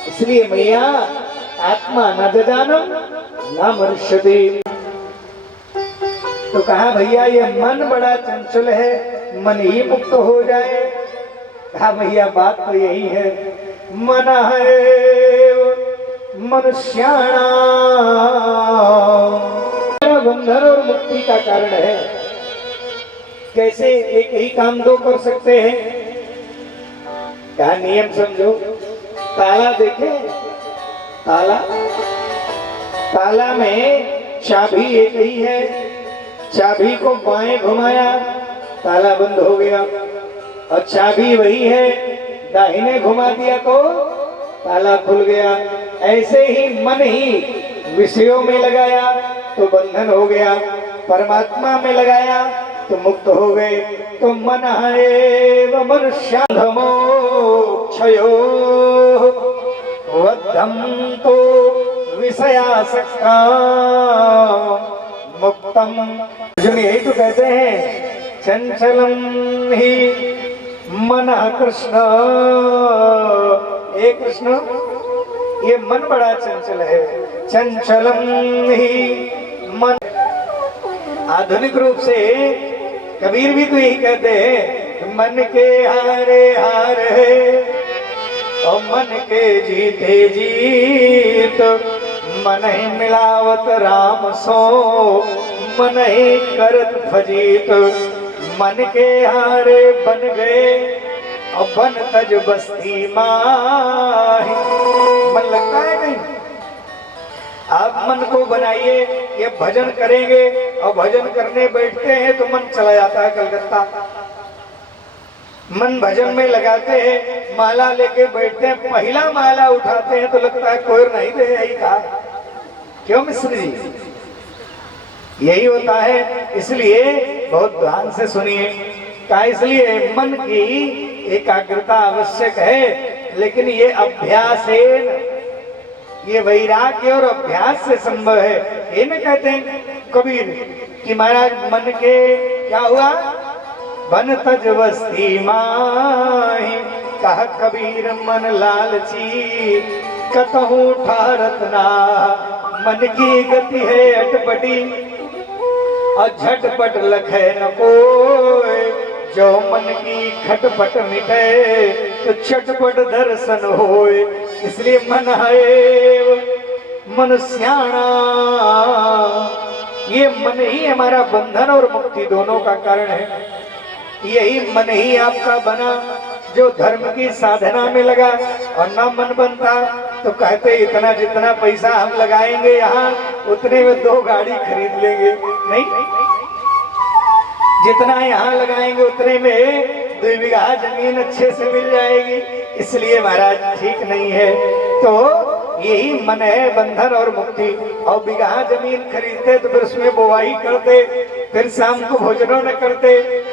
इसलिए मैया आत्मा न जजानम न मनुष्यति। तो कहा भैया ये मन बड़ा चंचल है, मन ही मुक्त हो जाए। कहा भैया बात तो यही है, मन है मनुष्याणाम बंधन और मुक्ति का कारण है। कैसे एक ही काम दो कर सकते हैं? क्या नियम समझो। ताला देखे, ताला, ताला में चाबी एक ही है, चाबी को बाएं घुमाया ताला बंद हो गया, और चाबी वही है, दाहिने घुमा दिया तो ताला खुल गया। ऐसे ही मन ही विषयों में लगाया तो बंधन हो गया, परमात्मा में लगाया तो मुक्त हो गए। तो मन है मनुष्याधमो क्षयो वद्धम तो विषयासक्ता मुक्तम। अर्जुन यही तो कहते हैं चंचलम ही मन कृष्ण। हे कृष्ण, ये मन बड़ा चंचल है, चंचलम ही मन। आधुनिक रूप से कबीर भी तो यही कहते हैं मन के हारे हार है और मन के जीते जीत। मन ही मिलावत राम सो मन ही करत फजीत। मन के हारे बन गए और बन तज बस्ती माही। मन लगता है कहीं? आप मन को बनाइए, ये भजन करेंगे और भजन करने बैठते हैं तो मन चला जाता है कलकत्ता। मन भजन में लगाते हैं, माला लेके बैठते हैं, पहला माला उठाते हैं तो लगता है कोई नहीं दे यही कहा। क्यों मिश्र जी? यही होता है। इसलिए बहुत ध्यान से सुनिए। क्या? इसलिए मन की एकाग्रता आवश्यक है, लेकिन ये अभ्यास है, ये वैराग्य और अभ्यास से संभव है। ये न कहते हैं कबीर कि महाराज मन के क्या हुआ, बन तज बस्ती माही। कहा कबीर मन लालची कतहु ठारत ना। मन की गति है अटपटी और झटपट लखे न कोई। जो मन की खटपट मिटे तो चटपट दर्शन होए। इसलिए मन है मनुष्याणा, ये मन ही हमारा बंधन और मुक्ति दोनों का कारण है। यही मन ही आपका बना जो धर्म की साधना में लगा, और न मन बनता तो कहते इतना जितना पैसा हम लगाएंगे यहाँ उतने में 2 गाड़ी खरीद लेंगे। नहीं, जितना यहाँ लगाएंगे उतने में 2 बीघा जमीन अच्छे से मिल जाएगी। इसलिए महाराज ठीक नहीं है। तो यही मन है बंधन और मुक्ति। और बिगहा जमीन खरीदते तो फिर उसमें बुवाई करते, फिर शाम को भोजनों न करते,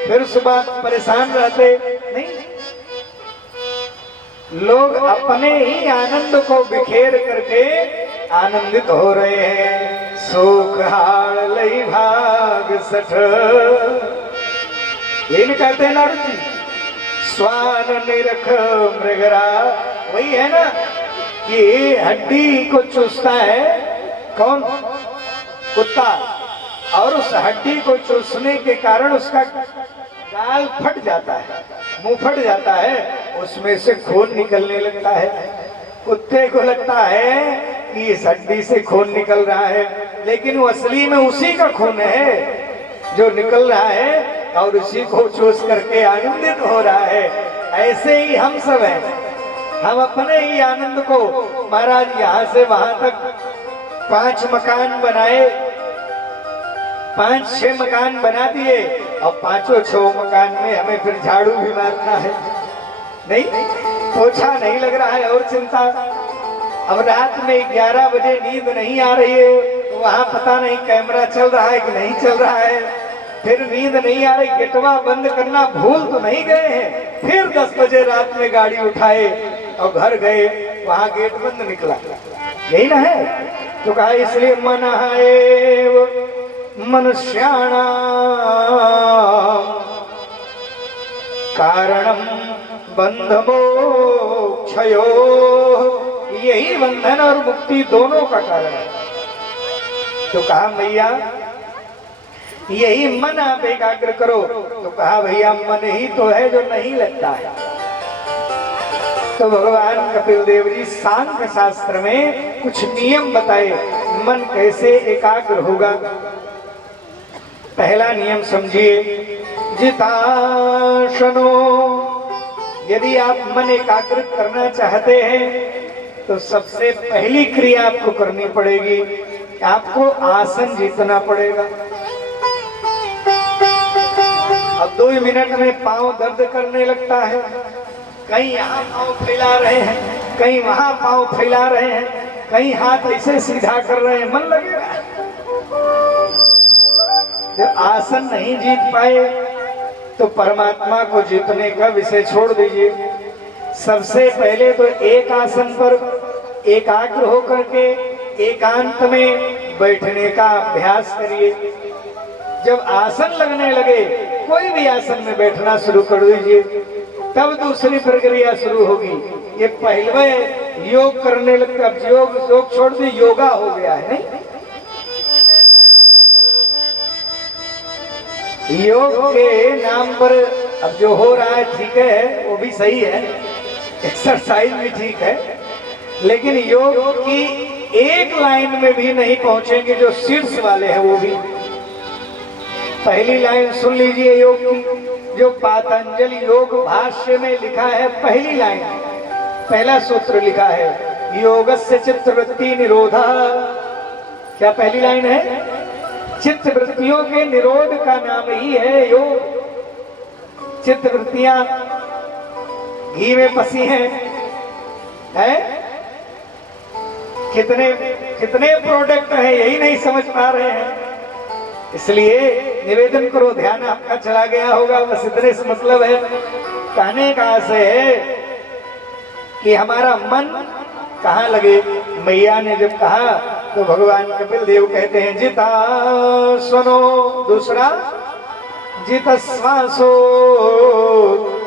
फिर सुबह परेशान रहते। नहीं, लोग अपने ही आनंद को बिखेर करके आनंदित हो रहे हैं। सुख हाड़ लई भाग सठ, ये नहीं कहते हैं नारद जी, स्वान निरख मृगरा। वही है ना कि हड्डी को चूसता है कौन? कुत्ता। और उस हड्डी को चूसने के कारण उसका गाल फट जाता है, मुंह फट जाता है, उसमें से खून निकलने लगता है। कुत्ते को लगता है कि इस हड्डी से खून निकल रहा है, लेकिन वो असली में उसी का खून है जो निकल रहा है और उसी को चूस करके आनंदित हो रहा है। ऐसे ही हम सब हैं, हम अपने ही आनंद को, महाराज यहाँ से वहां तक 5 मकान बनाए, 5-6 मकान बना दिए और 5-6 मकान में हमें फिर झाड़ू भी मारना है। नहीं, पोछा नहीं लग रहा है और चिंता। अब रात में 11 बजे नींद नहीं आ रही है, वहां पता नहीं कैमरा चल रहा है कि नहीं चल रहा है, फिर नींद नहीं आ रही, गेटवा बंद करना भूल तो नहीं गए हैं। फिर 10 बजे रात में गाड़ी उठाए और घर गए, वहां गेट बंद निकला। यही ना है तो कहा, इसलिए मन है मनुष्याणाम कारणम बंध मोक्षयो। यही बंधन और मुक्ति दोनों का कारण है। तो कहा भैया यही मन आप एकाग्र करो। तो कहा भैया मन ही तो है जो नहीं लगता है। तो भगवान कपिल देव जी सांख्य शास्त्र में कुछ नियम बताए, मन कैसे एकाग्र होगा। पहला नियम समझिए, जिताशनो। यदि आप मन एकाग्रित करना चाहते हैं तो सबसे पहली क्रिया आपको करनी पड़ेगी, आपको आसन जीतना पड़ेगा। अब 2 मिनट में पांव दर्द करने लगता है, कहीं यहाँ पांव फैला रहे हैं, कहीं वहां पांव फैला रहे हैं, कहीं हाथ ऐसे सीधा कर रहे हैं, मन लगेगा। जब आसन नहीं जीत पाए तो परमात्मा को जीतने का विषय छोड़ दीजिए। सबसे पहले तो एक आसन पर एकाग्र होकर के एकांत में बैठने का अभ्यास करिए। जब आसन लगने लगे, कोई भी आसन में बैठना शुरू कर दीजिए, तब दूसरी प्रक्रिया शुरू होगी। ये पहले योग करने लगता, अब योग छोड़ दी, योगा हो गया है। नहीं, योग के नाम पर अब जो हो रहा है ठीक है, वो भी सही है, एक्सरसाइज भी ठीक है, लेकिन योग की एक लाइन में भी नहीं पहुंचेंगे जो शीर्ष वाले हैं। वो भी पहली लाइन सुन लीजिए योग की, जो पातंजलि योग भाष्य में लिखा है। पहली लाइन, पहला सूत्र लिखा है, योगस्य चित्तवृत्ति निरोधा। क्या पहली लाइन है? चित्त वृत्तियों के निरोध का नाम ही है योग। चित्त वृत्तियां घी में फंसी हैं, है? कितने प्रोडक्ट हैं, यही नहीं समझ पा रहे हैं। इसलिए निवेदन करो, ध्यान आपका चला गया होगा, बस इतने से मतलब है। कहने का आशय है कि हमारा मन कहाँ लगे। मैया ने जब कहा तो भगवान कपिल देव कहते हैं, जिता सुनो। दूसरा, जित श्वासो।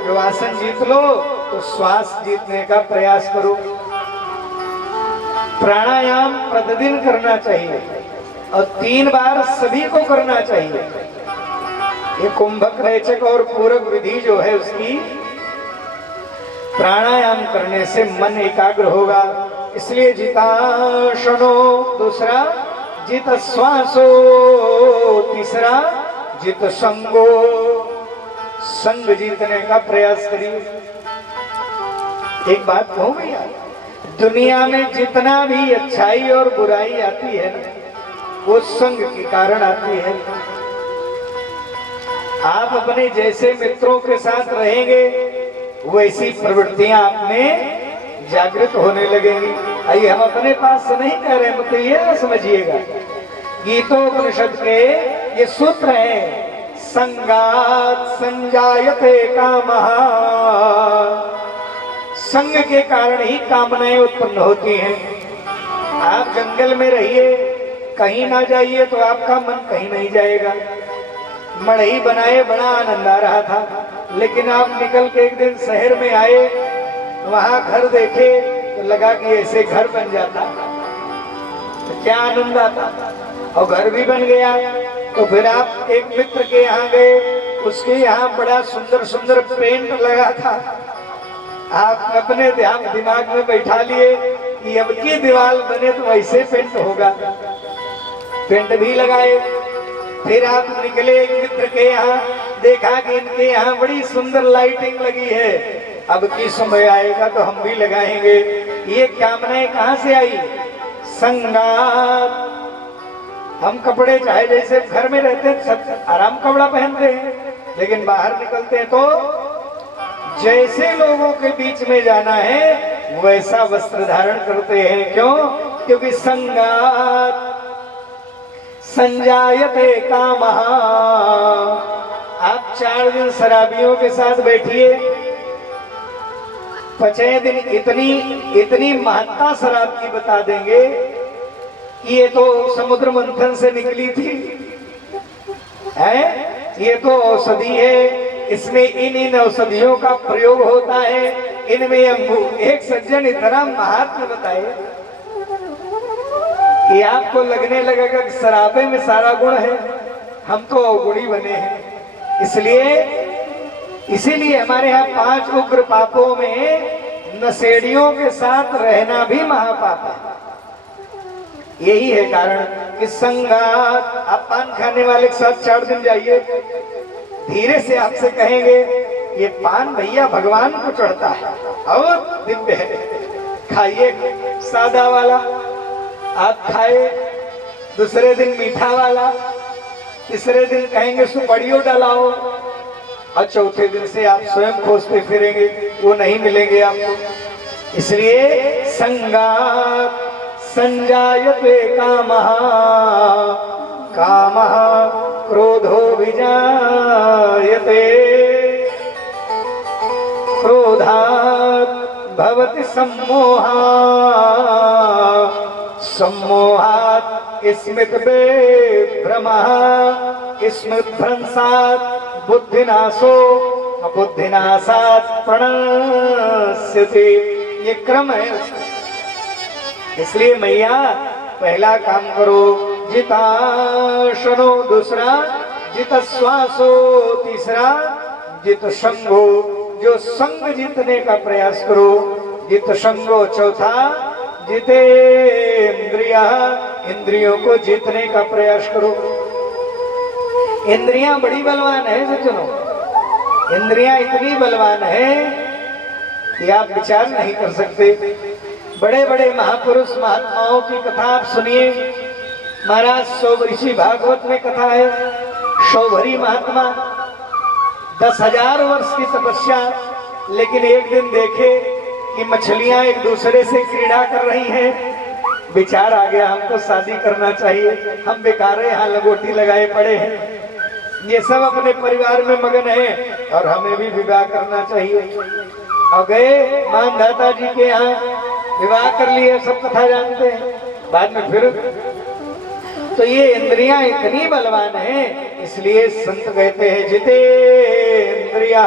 जो आसन जीत लो तो श्वास जीतने का प्रयास करो। प्राणायाम प्रतिदिन करना चाहिए और 3 बार सभी को करना चाहिए। ये कुंभक रेचक और पूरक विधि जो है उसकी प्राणायाम करने से मन एकाग्र होगा। इसलिए जिताशनो। दूसरा, जित श्वासो। तीसरा, जित संगो। संग जीतने का प्रयास करिए। एक बात कहूं भैया, दुनिया में जितना भी अच्छाई और बुराई आती है वो संग के कारण आती है। आप अपने जैसे मित्रों के साथ रहेंगे वैसी प्रवृत्तियां आप में जागृत होने लगेंगी। आइए, हम अपने पास से नहीं कह रहे, मतलब ये ना समझिएगा, गीतोपनिषद के ये सूत्र है। संगात संजायते कामः, संग के कारण ही कामनाएं उत्पन्न होती हैं। आप जंगल में रहिए, कहीं ना जाइए तो आपका मन कहीं नहीं जाएगा। मड़ई बनाए बड़ा आनंद आ रहा था, लेकिन आप निकल के एक दिन शहर में आए, वहां घर देखे तो लगा कि ऐसे घर बन जाता तो क्या आनंद आता, और घर भी बन गया। तो फिर आप एक मित्र के यहाँ गए, उसके यहाँ बड़ा सुंदर सुंदर पेंट लगा था। आप अपने दिमाग में बैठा लिए कि अब की दीवार बने तो ऐसे पेंट होगा, पेंट भी लगाए। फिर आप निकले एक मित्र के यहाँ, देखा कि इनके यहाँ बड़ी सुंदर लाइटिंग लगी है, अब की समय आएगा तो हम भी लगाएंगे। ये कामनाएं कहाँ से आई? संगात। हम कपड़े चाहे जैसे घर में रहते हैं सब आराम कपड़ा पहनते हैं, लेकिन बाहर निकलते हैं तो जैसे लोगों के बीच में जाना है वैसा वस्त्र धारण करते हैं। क्यों? क्योंकि संगात संजायते कामः। आप 4 दिन शराबियों के साथ बैठिए, 5 दिन इतनी महत्ता शराब की बता देंगे कि ये तो समुद्र मंथन से निकली थी, है ये तो औषधि है, इसमें इन औषधियों का प्रयोग होता है, इनमें एक सज्जन इतना महात्म्य बताए कि आपको लगने लगेगा कि शराबे में सारा गुण है, हम तो अवगुणी बने हैं। इसीलिए हमारे यहाँ 5 उग्र पापों में नशेड़ियों के साथ रहना भी महापाप है। यही है कारण कि संगात। आप पान खाने वाले के साथ 4 दिन जाइए, धीरे से आपसे कहेंगे ये पान भैया भगवान को चढ़ता है और दिव्य है, खाइए सादा वाला। आप खाए, दूसरे दिन मीठा वाला, तीसरे दिन कहेंगे सुपड़ियों डलाओ, और चौथे दिन से आप स्वयं खोजते फिरेंगे, वो नहीं मिलेंगे आपको। इसलिए संगात संजायते कामः, कामः क्रोधो विजायते, क्रोधात् भवति सम्मोहः, सम्मोहात् स्मृतिभ्रमः, स्मृतिभ्रंशात् बुद्धिनाशो, बुद्धिनाशात् प्रणश्यति। ये क्रम है। इसलिए मैया पहला काम करो जिताशनो, दूसरा जितश्वासो, तीसरा जित संगो, जो संग जीतने का प्रयास करो, जित संगो, चौथा जितेंद्रिया, इंद्रियों को जीतने का प्रयास करो। इंद्रियां बड़ी बलवान है सज्जनों, इंद्रियां इतनी बलवान है कि आप विचार नहीं कर सकते। बड़े बड़े महापुरुष महात्माओं की कथा आप सुनिए। महाराज सौभऋषि भागवत में कथा है, सौभरी महात्मा 10,000 वर्ष की तपस्या, लेकिन एक दिन देखे कि मछलियां एक दूसरे से क्रीड़ा कर रही हैं। विचार आ गया हमको शादी करना चाहिए, हम बेकार यहाँ लगोटी लगाए पड़े हैं, ये सब अपने परिवार में मगन है और हमें भी विवाह करना चाहिए। और गए मानधाता जी के यहाँ, विवाह कर लिए, सब कथा जानते हैं। बाद में फिर तो ये इंद्रियां इतनी बलवान हैं, इसलिए संत कहते हैं जिते इंद्रिया,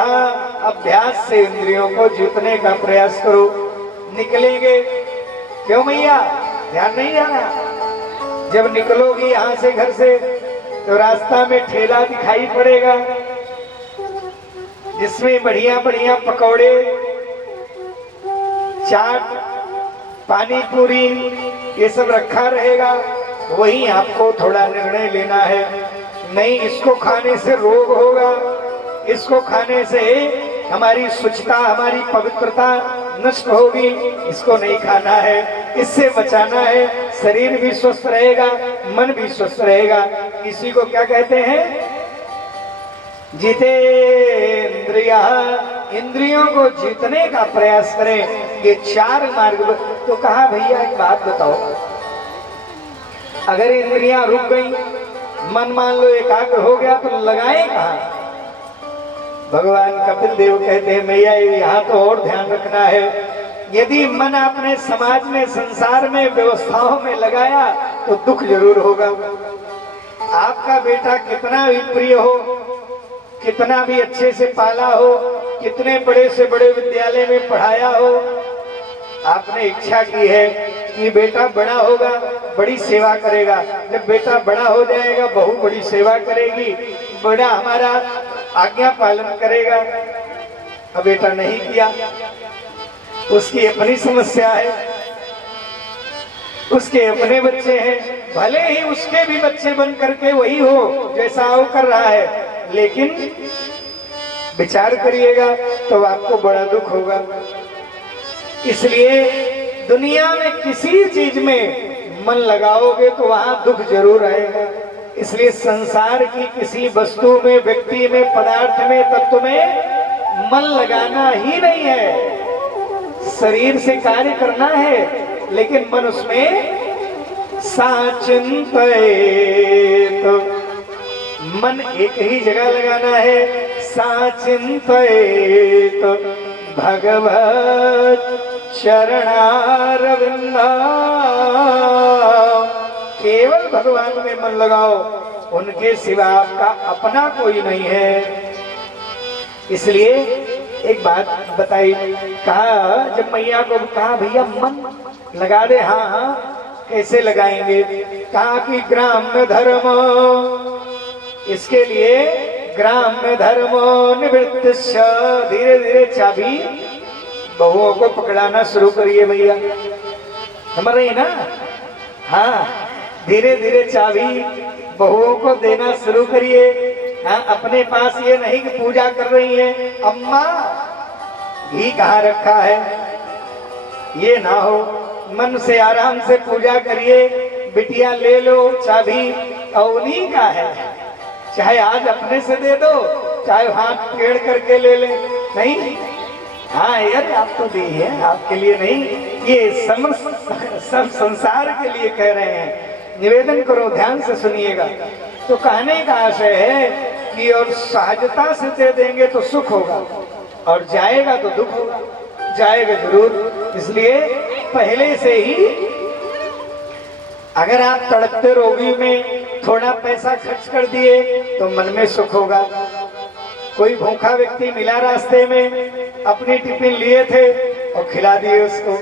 अभ्यास से इंद्रियों को जीतने का प्रयास करो। निकलेंगे क्यों मैया? ध्यान नहीं जाना। जब निकलोगी यहाँ से घर से तो रास्ता में ठेला दिखाई पड़ेगा जिसमें बढ़िया बढ़िया पकौड़े, चाट, पानी पूरी ये सब रखा रहेगा। वही आपको थोड़ा निर्णय लेना है, नहीं इसको खाने से रोग होगा, इसको खाने से हमारी शुचिता, हमारी पवित्रता नष्ट होगी, इसको नहीं खाना है, इससे बचाना है। शरीर भी स्वस्थ रहेगा, मन भी स्वस्थ रहेगा। इसी को क्या कहते हैं? जितेंद्रिया, इंद्रियों को जीतने का प्रयास करें। ये चार मार्ग तो कहा भैया एक बात बताओ, अगर इंद्रियां रुक गई, मन मान लो एकाग्र हो गया, तो लगाए कहाँ? भगवान कपिल देव कहते हैं मैया यहाँ तो और ध्यान रखना है, यदि मन आपने समाज में, संसार में, व्यवस्थाओं में लगाया तो दुख जरूर होगा। आपका बेटा कितना भी प्रिय हो, कितना भी अच्छे से पाला हो, कितने बड़े से बड़े विद्यालय में पढ़ाया हो, आपने इच्छा की है कि बेटा बड़ा होगा, बड़ी सेवा करेगा, जब बेटा बड़ा हो जाएगा बहू बड़ी सेवा करेगी, बड़ा हमारा आज्ञा पालन करेगा। अब बेटा नहीं किया, उसकी अपनी समस्या है, उसके अपने बच्चे हैं, भले ही उसके भी बच्चे बन करके वही हो जैसा वो कर रहा है, लेकिन विचार करिएगा तो आपको बड़ा दुख होगा। इसलिए दुनिया में किसी चीज में मन लगाओगे तो वहां दुख जरूर आएगा। इसलिए संसार की किसी वस्तु में, व्यक्ति में, पदार्थ में, तत्व में मन लगाना ही नहीं है। शरीर से कार्य करना है, लेकिन मन उसमें साचिंतित, मन एक ही जगह लगाना है, साचिंतित भगवत चरणारविंद, केवल भगवान में मन लगाओ, उनके सिवा आपका अपना कोई नहीं है। इसलिए एक बात बताई, कहा जब मैया को कहा भैया मन लगा दे, हाँ हाँ कैसे लगाएंगे? कहा कि ग्राम्य धर्म, इसके लिए ग्राम्य धर्म निवृत्त, धीरे धीरे चाबी बहुओं को पकड़ाना शुरू करिए भैया, समझ रही ना? हाँ, धीरे धीरे चाबी बहुओं को देना शुरू करिए। हाँ, अपने पास ये नहीं कि पूजा कर रही है, अम्मा घी कहाँ रखा है, ये ना हो। मन से आराम से पूजा करिए, बिटिया ले लो चाबी, और उन्हीं का है, चाहे आज अपने से दे दो, चाहे हाथ टेढ़ करके ले ले, नहीं। हाँ यार, आप तो दी है, आपके लिए नहीं, ये सब संसार के लिए कह रहे हैं। निवेदन करो, ध्यान से सुनिएगा। तो कहने का आशय है कि और सहजता से दे देंगे तो सुख होगा, और जाएगा तो दुख होगा, जाएगा जरूर। इसलिए पहले से ही अगर आप तड़पते रोगी में थोड़ा पैसा खर्च कर दिए तो मन में सुख होगा। कोई भूखा व्यक्ति मिला रास्ते में, अपनी टिफिन लिए थे और खिला दिए उसको,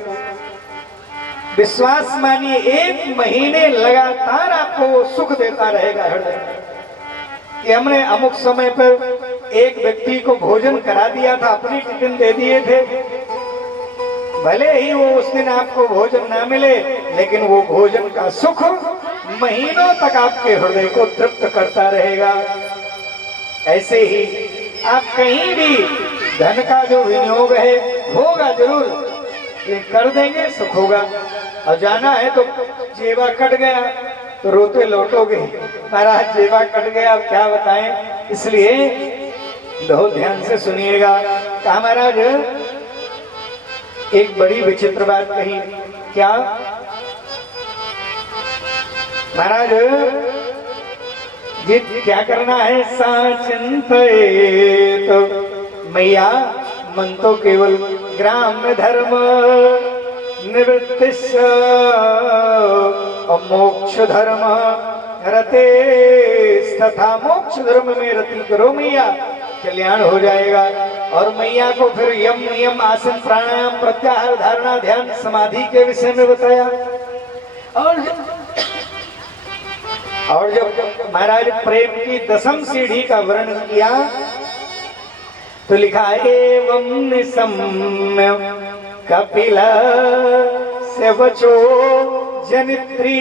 विश्वास मानिए 1 महीने लगातार आपको वो सुख देता रहेगा हृदय कि हमने अमुक समय पर एक व्यक्ति को भोजन करा दिया था, अपनी टिफिन दे दिए थे। भले ही वो उस दिन आपको भोजन ना मिले, लेकिन वो भोजन का सुख महीनों तक आपके हृदय को तृप्त करता रहेगा। ऐसे ही आप कहीं भी धन का जो विनियोग है होगा जरूर, ये कर देंगे सुख होगा। और जाना है तो जेवा कट गया तो रोते लौटोगे, महाराज जेवा कट गया, अब क्या बताएं। इसलिए बहुत ध्यान से सुनिएगा। कहा महाराज एक बड़ी विचित्र बात कही, क्या महाराज ये क्या करना है? साचिंतित, मैया मन तो केवल ग्राम्य धर्म निवृत्तिश्च मोक्ष धर्म रते, तथा मोक्ष धर्म में रति करो मैया, कल्याण हो जाएगा। और मैया को फिर यम नियम आसन प्राणायाम प्रत्याहार धारणा ध्यान समाधि के विषय में बताया। और जब महाराज प्रेम की 10वीं सीढ़ी का वर्णन किया तो लिखा एवं निसम्य कपिल से वचो जनित्री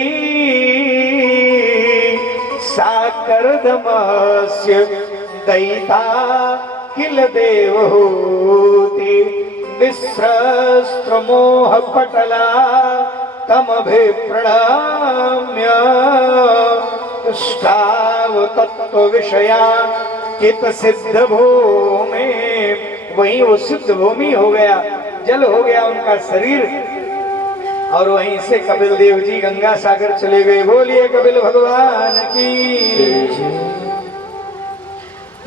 साकर्दमस्य दयिता किल देवहूति विस्रस्त्रमोह पटला तमभिप्रणम्य तुष्टाव तत्व विषया कित सिद्ध भूमि, वही वो सिद्ध भूमि हो गया जल हो गया उनका शरीर। और वहीं से कपिल देव जी गंगा सागर चले गए। बोलिए कपिल भगवान की।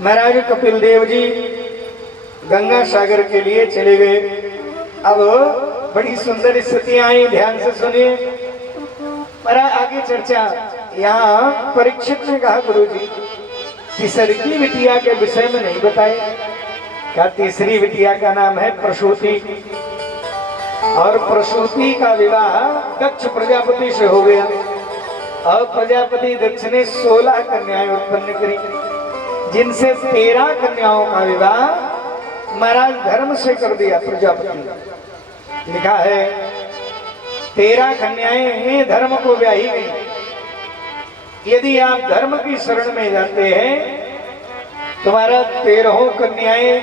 महाराज कपिल देव जी गंगा सागर के लिए चले गए। अब बड़ी सुंदर स्थितियां आई, ध्यान से सुनिए। महाराज आगे चर्चा। यहाँ परीक्षित ने कहा गुरु जी तीसरी बिटिया के विषय में नहीं बताए। क्या तीसरी बिटिया का नाम है प्रसूति। और प्रसूति का विवाह दक्ष प्रजापति से हो गया। और प्रजापति दक्ष ने 16 कन्याएं उत्पन्न करी, जिनसे 13 कन्याओं का विवाह महाराज धर्म से कर दिया प्रजापति। लिखा है 13 कन्याएं धर्म को ब्याही गई। यदि आप धर्म की शरण में जाते हैं, तुम्हारा 13 कन्याएं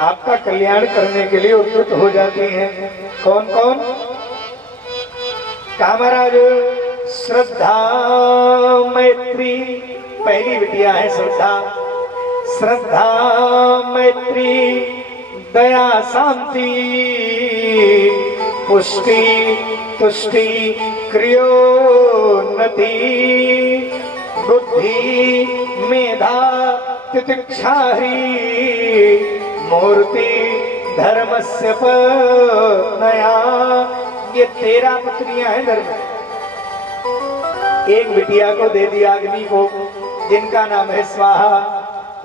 आपका कल्याण करने के लिए उद्युक्त हो जाती हैं। कौन कौन? कामराज श्रद्धा मैत्री, पहली बिटिया है श्रद्धा। श्रद्धा मैत्री दया शांति पुष्टि तुष्टि क्रियोन्नति बुद्धि मेधा तितिक्षा मूर्ति धर्मस्य नया। ये 13 पुत्रियां हैं धर्म। एक बिटिया को दे दिया अग्नि को, जिनका नाम है स्वाहा।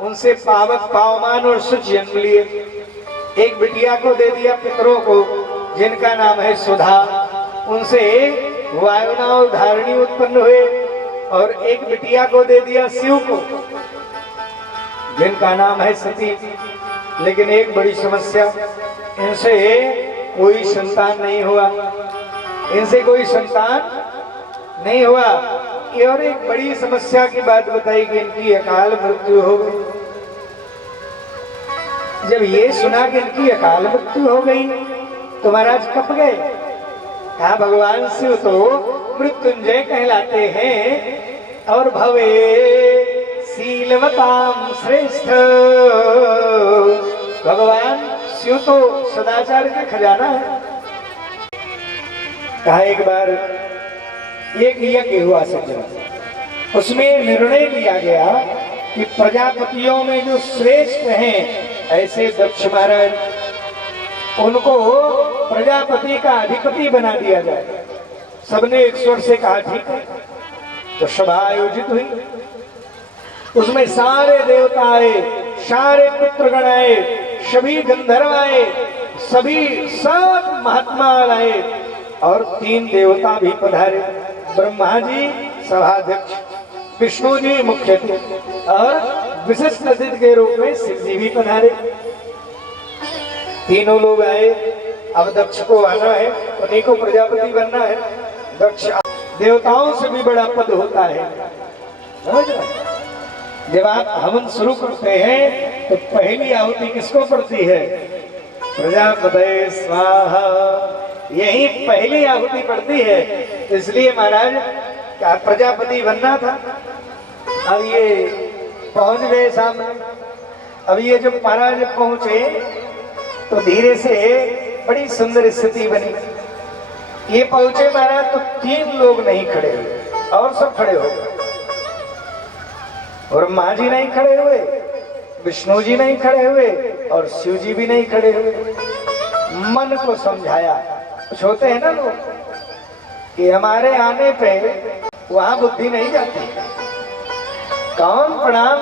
उनसे पावक पावमान और शुच जन्म लिए। एक बिटिया को दे दिया पितरों को, जिनका नाम है सुधा। उनसे वायुना और धारणी उत्पन्न हुए। और एक बिटिया को दे दिया शिव को, जिनका नाम है सती। लेकिन एक बड़ी समस्या, इनसे कोई संतान नहीं हुआ। इनसे कोई संतान नहीं हुआ। और एक बड़ी समस्या की बात बताई कि इनकी अकाल मृत्यु हो गई। जब ये सुना कि इनकी अकाल मृत्यु हो गई तो महाराज कप गए। कहा भगवान शिव तो मृत्युंजय कहलाते हैं और भवे शीलवताम श्रेष्ठ। भगवान शिव तो सदाचार का खजाना है। कहा एक बार एक यज्ञ हुआ सज्जन, उसमें निर्णय लिया गया कि प्रजापतियों में जो श्रेष्ठ हैं ऐसे दक्ष महाराज, उनको प्रजापति का अधिपति बना दिया जाए। सबने एक स्वर से कहा ठीक है। तो सभा आयोजित हुई। उसमें सारे देवता आए, सारे पुत्रगण आए, सभी गंधर्व आए, सभी सब महात्मा आए और 3 देवता भी पधारे। ब्रह्मा जी सभाध्यक्ष, विष्णु जी मुख्य थे और विशिष्ट अतिथि के रूप में शिव जी भी पधारे। तीनों लोग आए। अब दक्ष को आना है, उन्हीं को प्रजापति बनना है। दक्ष देवताओं से भी बड़ा पद होता है, समझ रहे? जब आप हवन शुरू करते हैं तो पहली आहुति किसको पड़ती है? प्रजापते स्वाहा। यही पहली आहुति पड़ती है। इसलिए महाराज क्या प्रजापति बनना था। अब ये पहुंच गए सामने। अब ये जब महाराज पहुंचे तो धीरे से बड़ी सुंदर स्थिति बनी। ये पहुंचे महाराज तो 3 लोग नहीं खड़े हुए और सब खड़े हो गए। और ब्रह्मा जी नहीं खड़े हुए, विष्णु जी नहीं खड़े हुए और शिव जी भी नहीं खड़े हुए। मन को समझाया। कुछ होते हैं ना लोग कि हमारे आने पे वहां बुद्धि नहीं जाती। कौन प्रणाम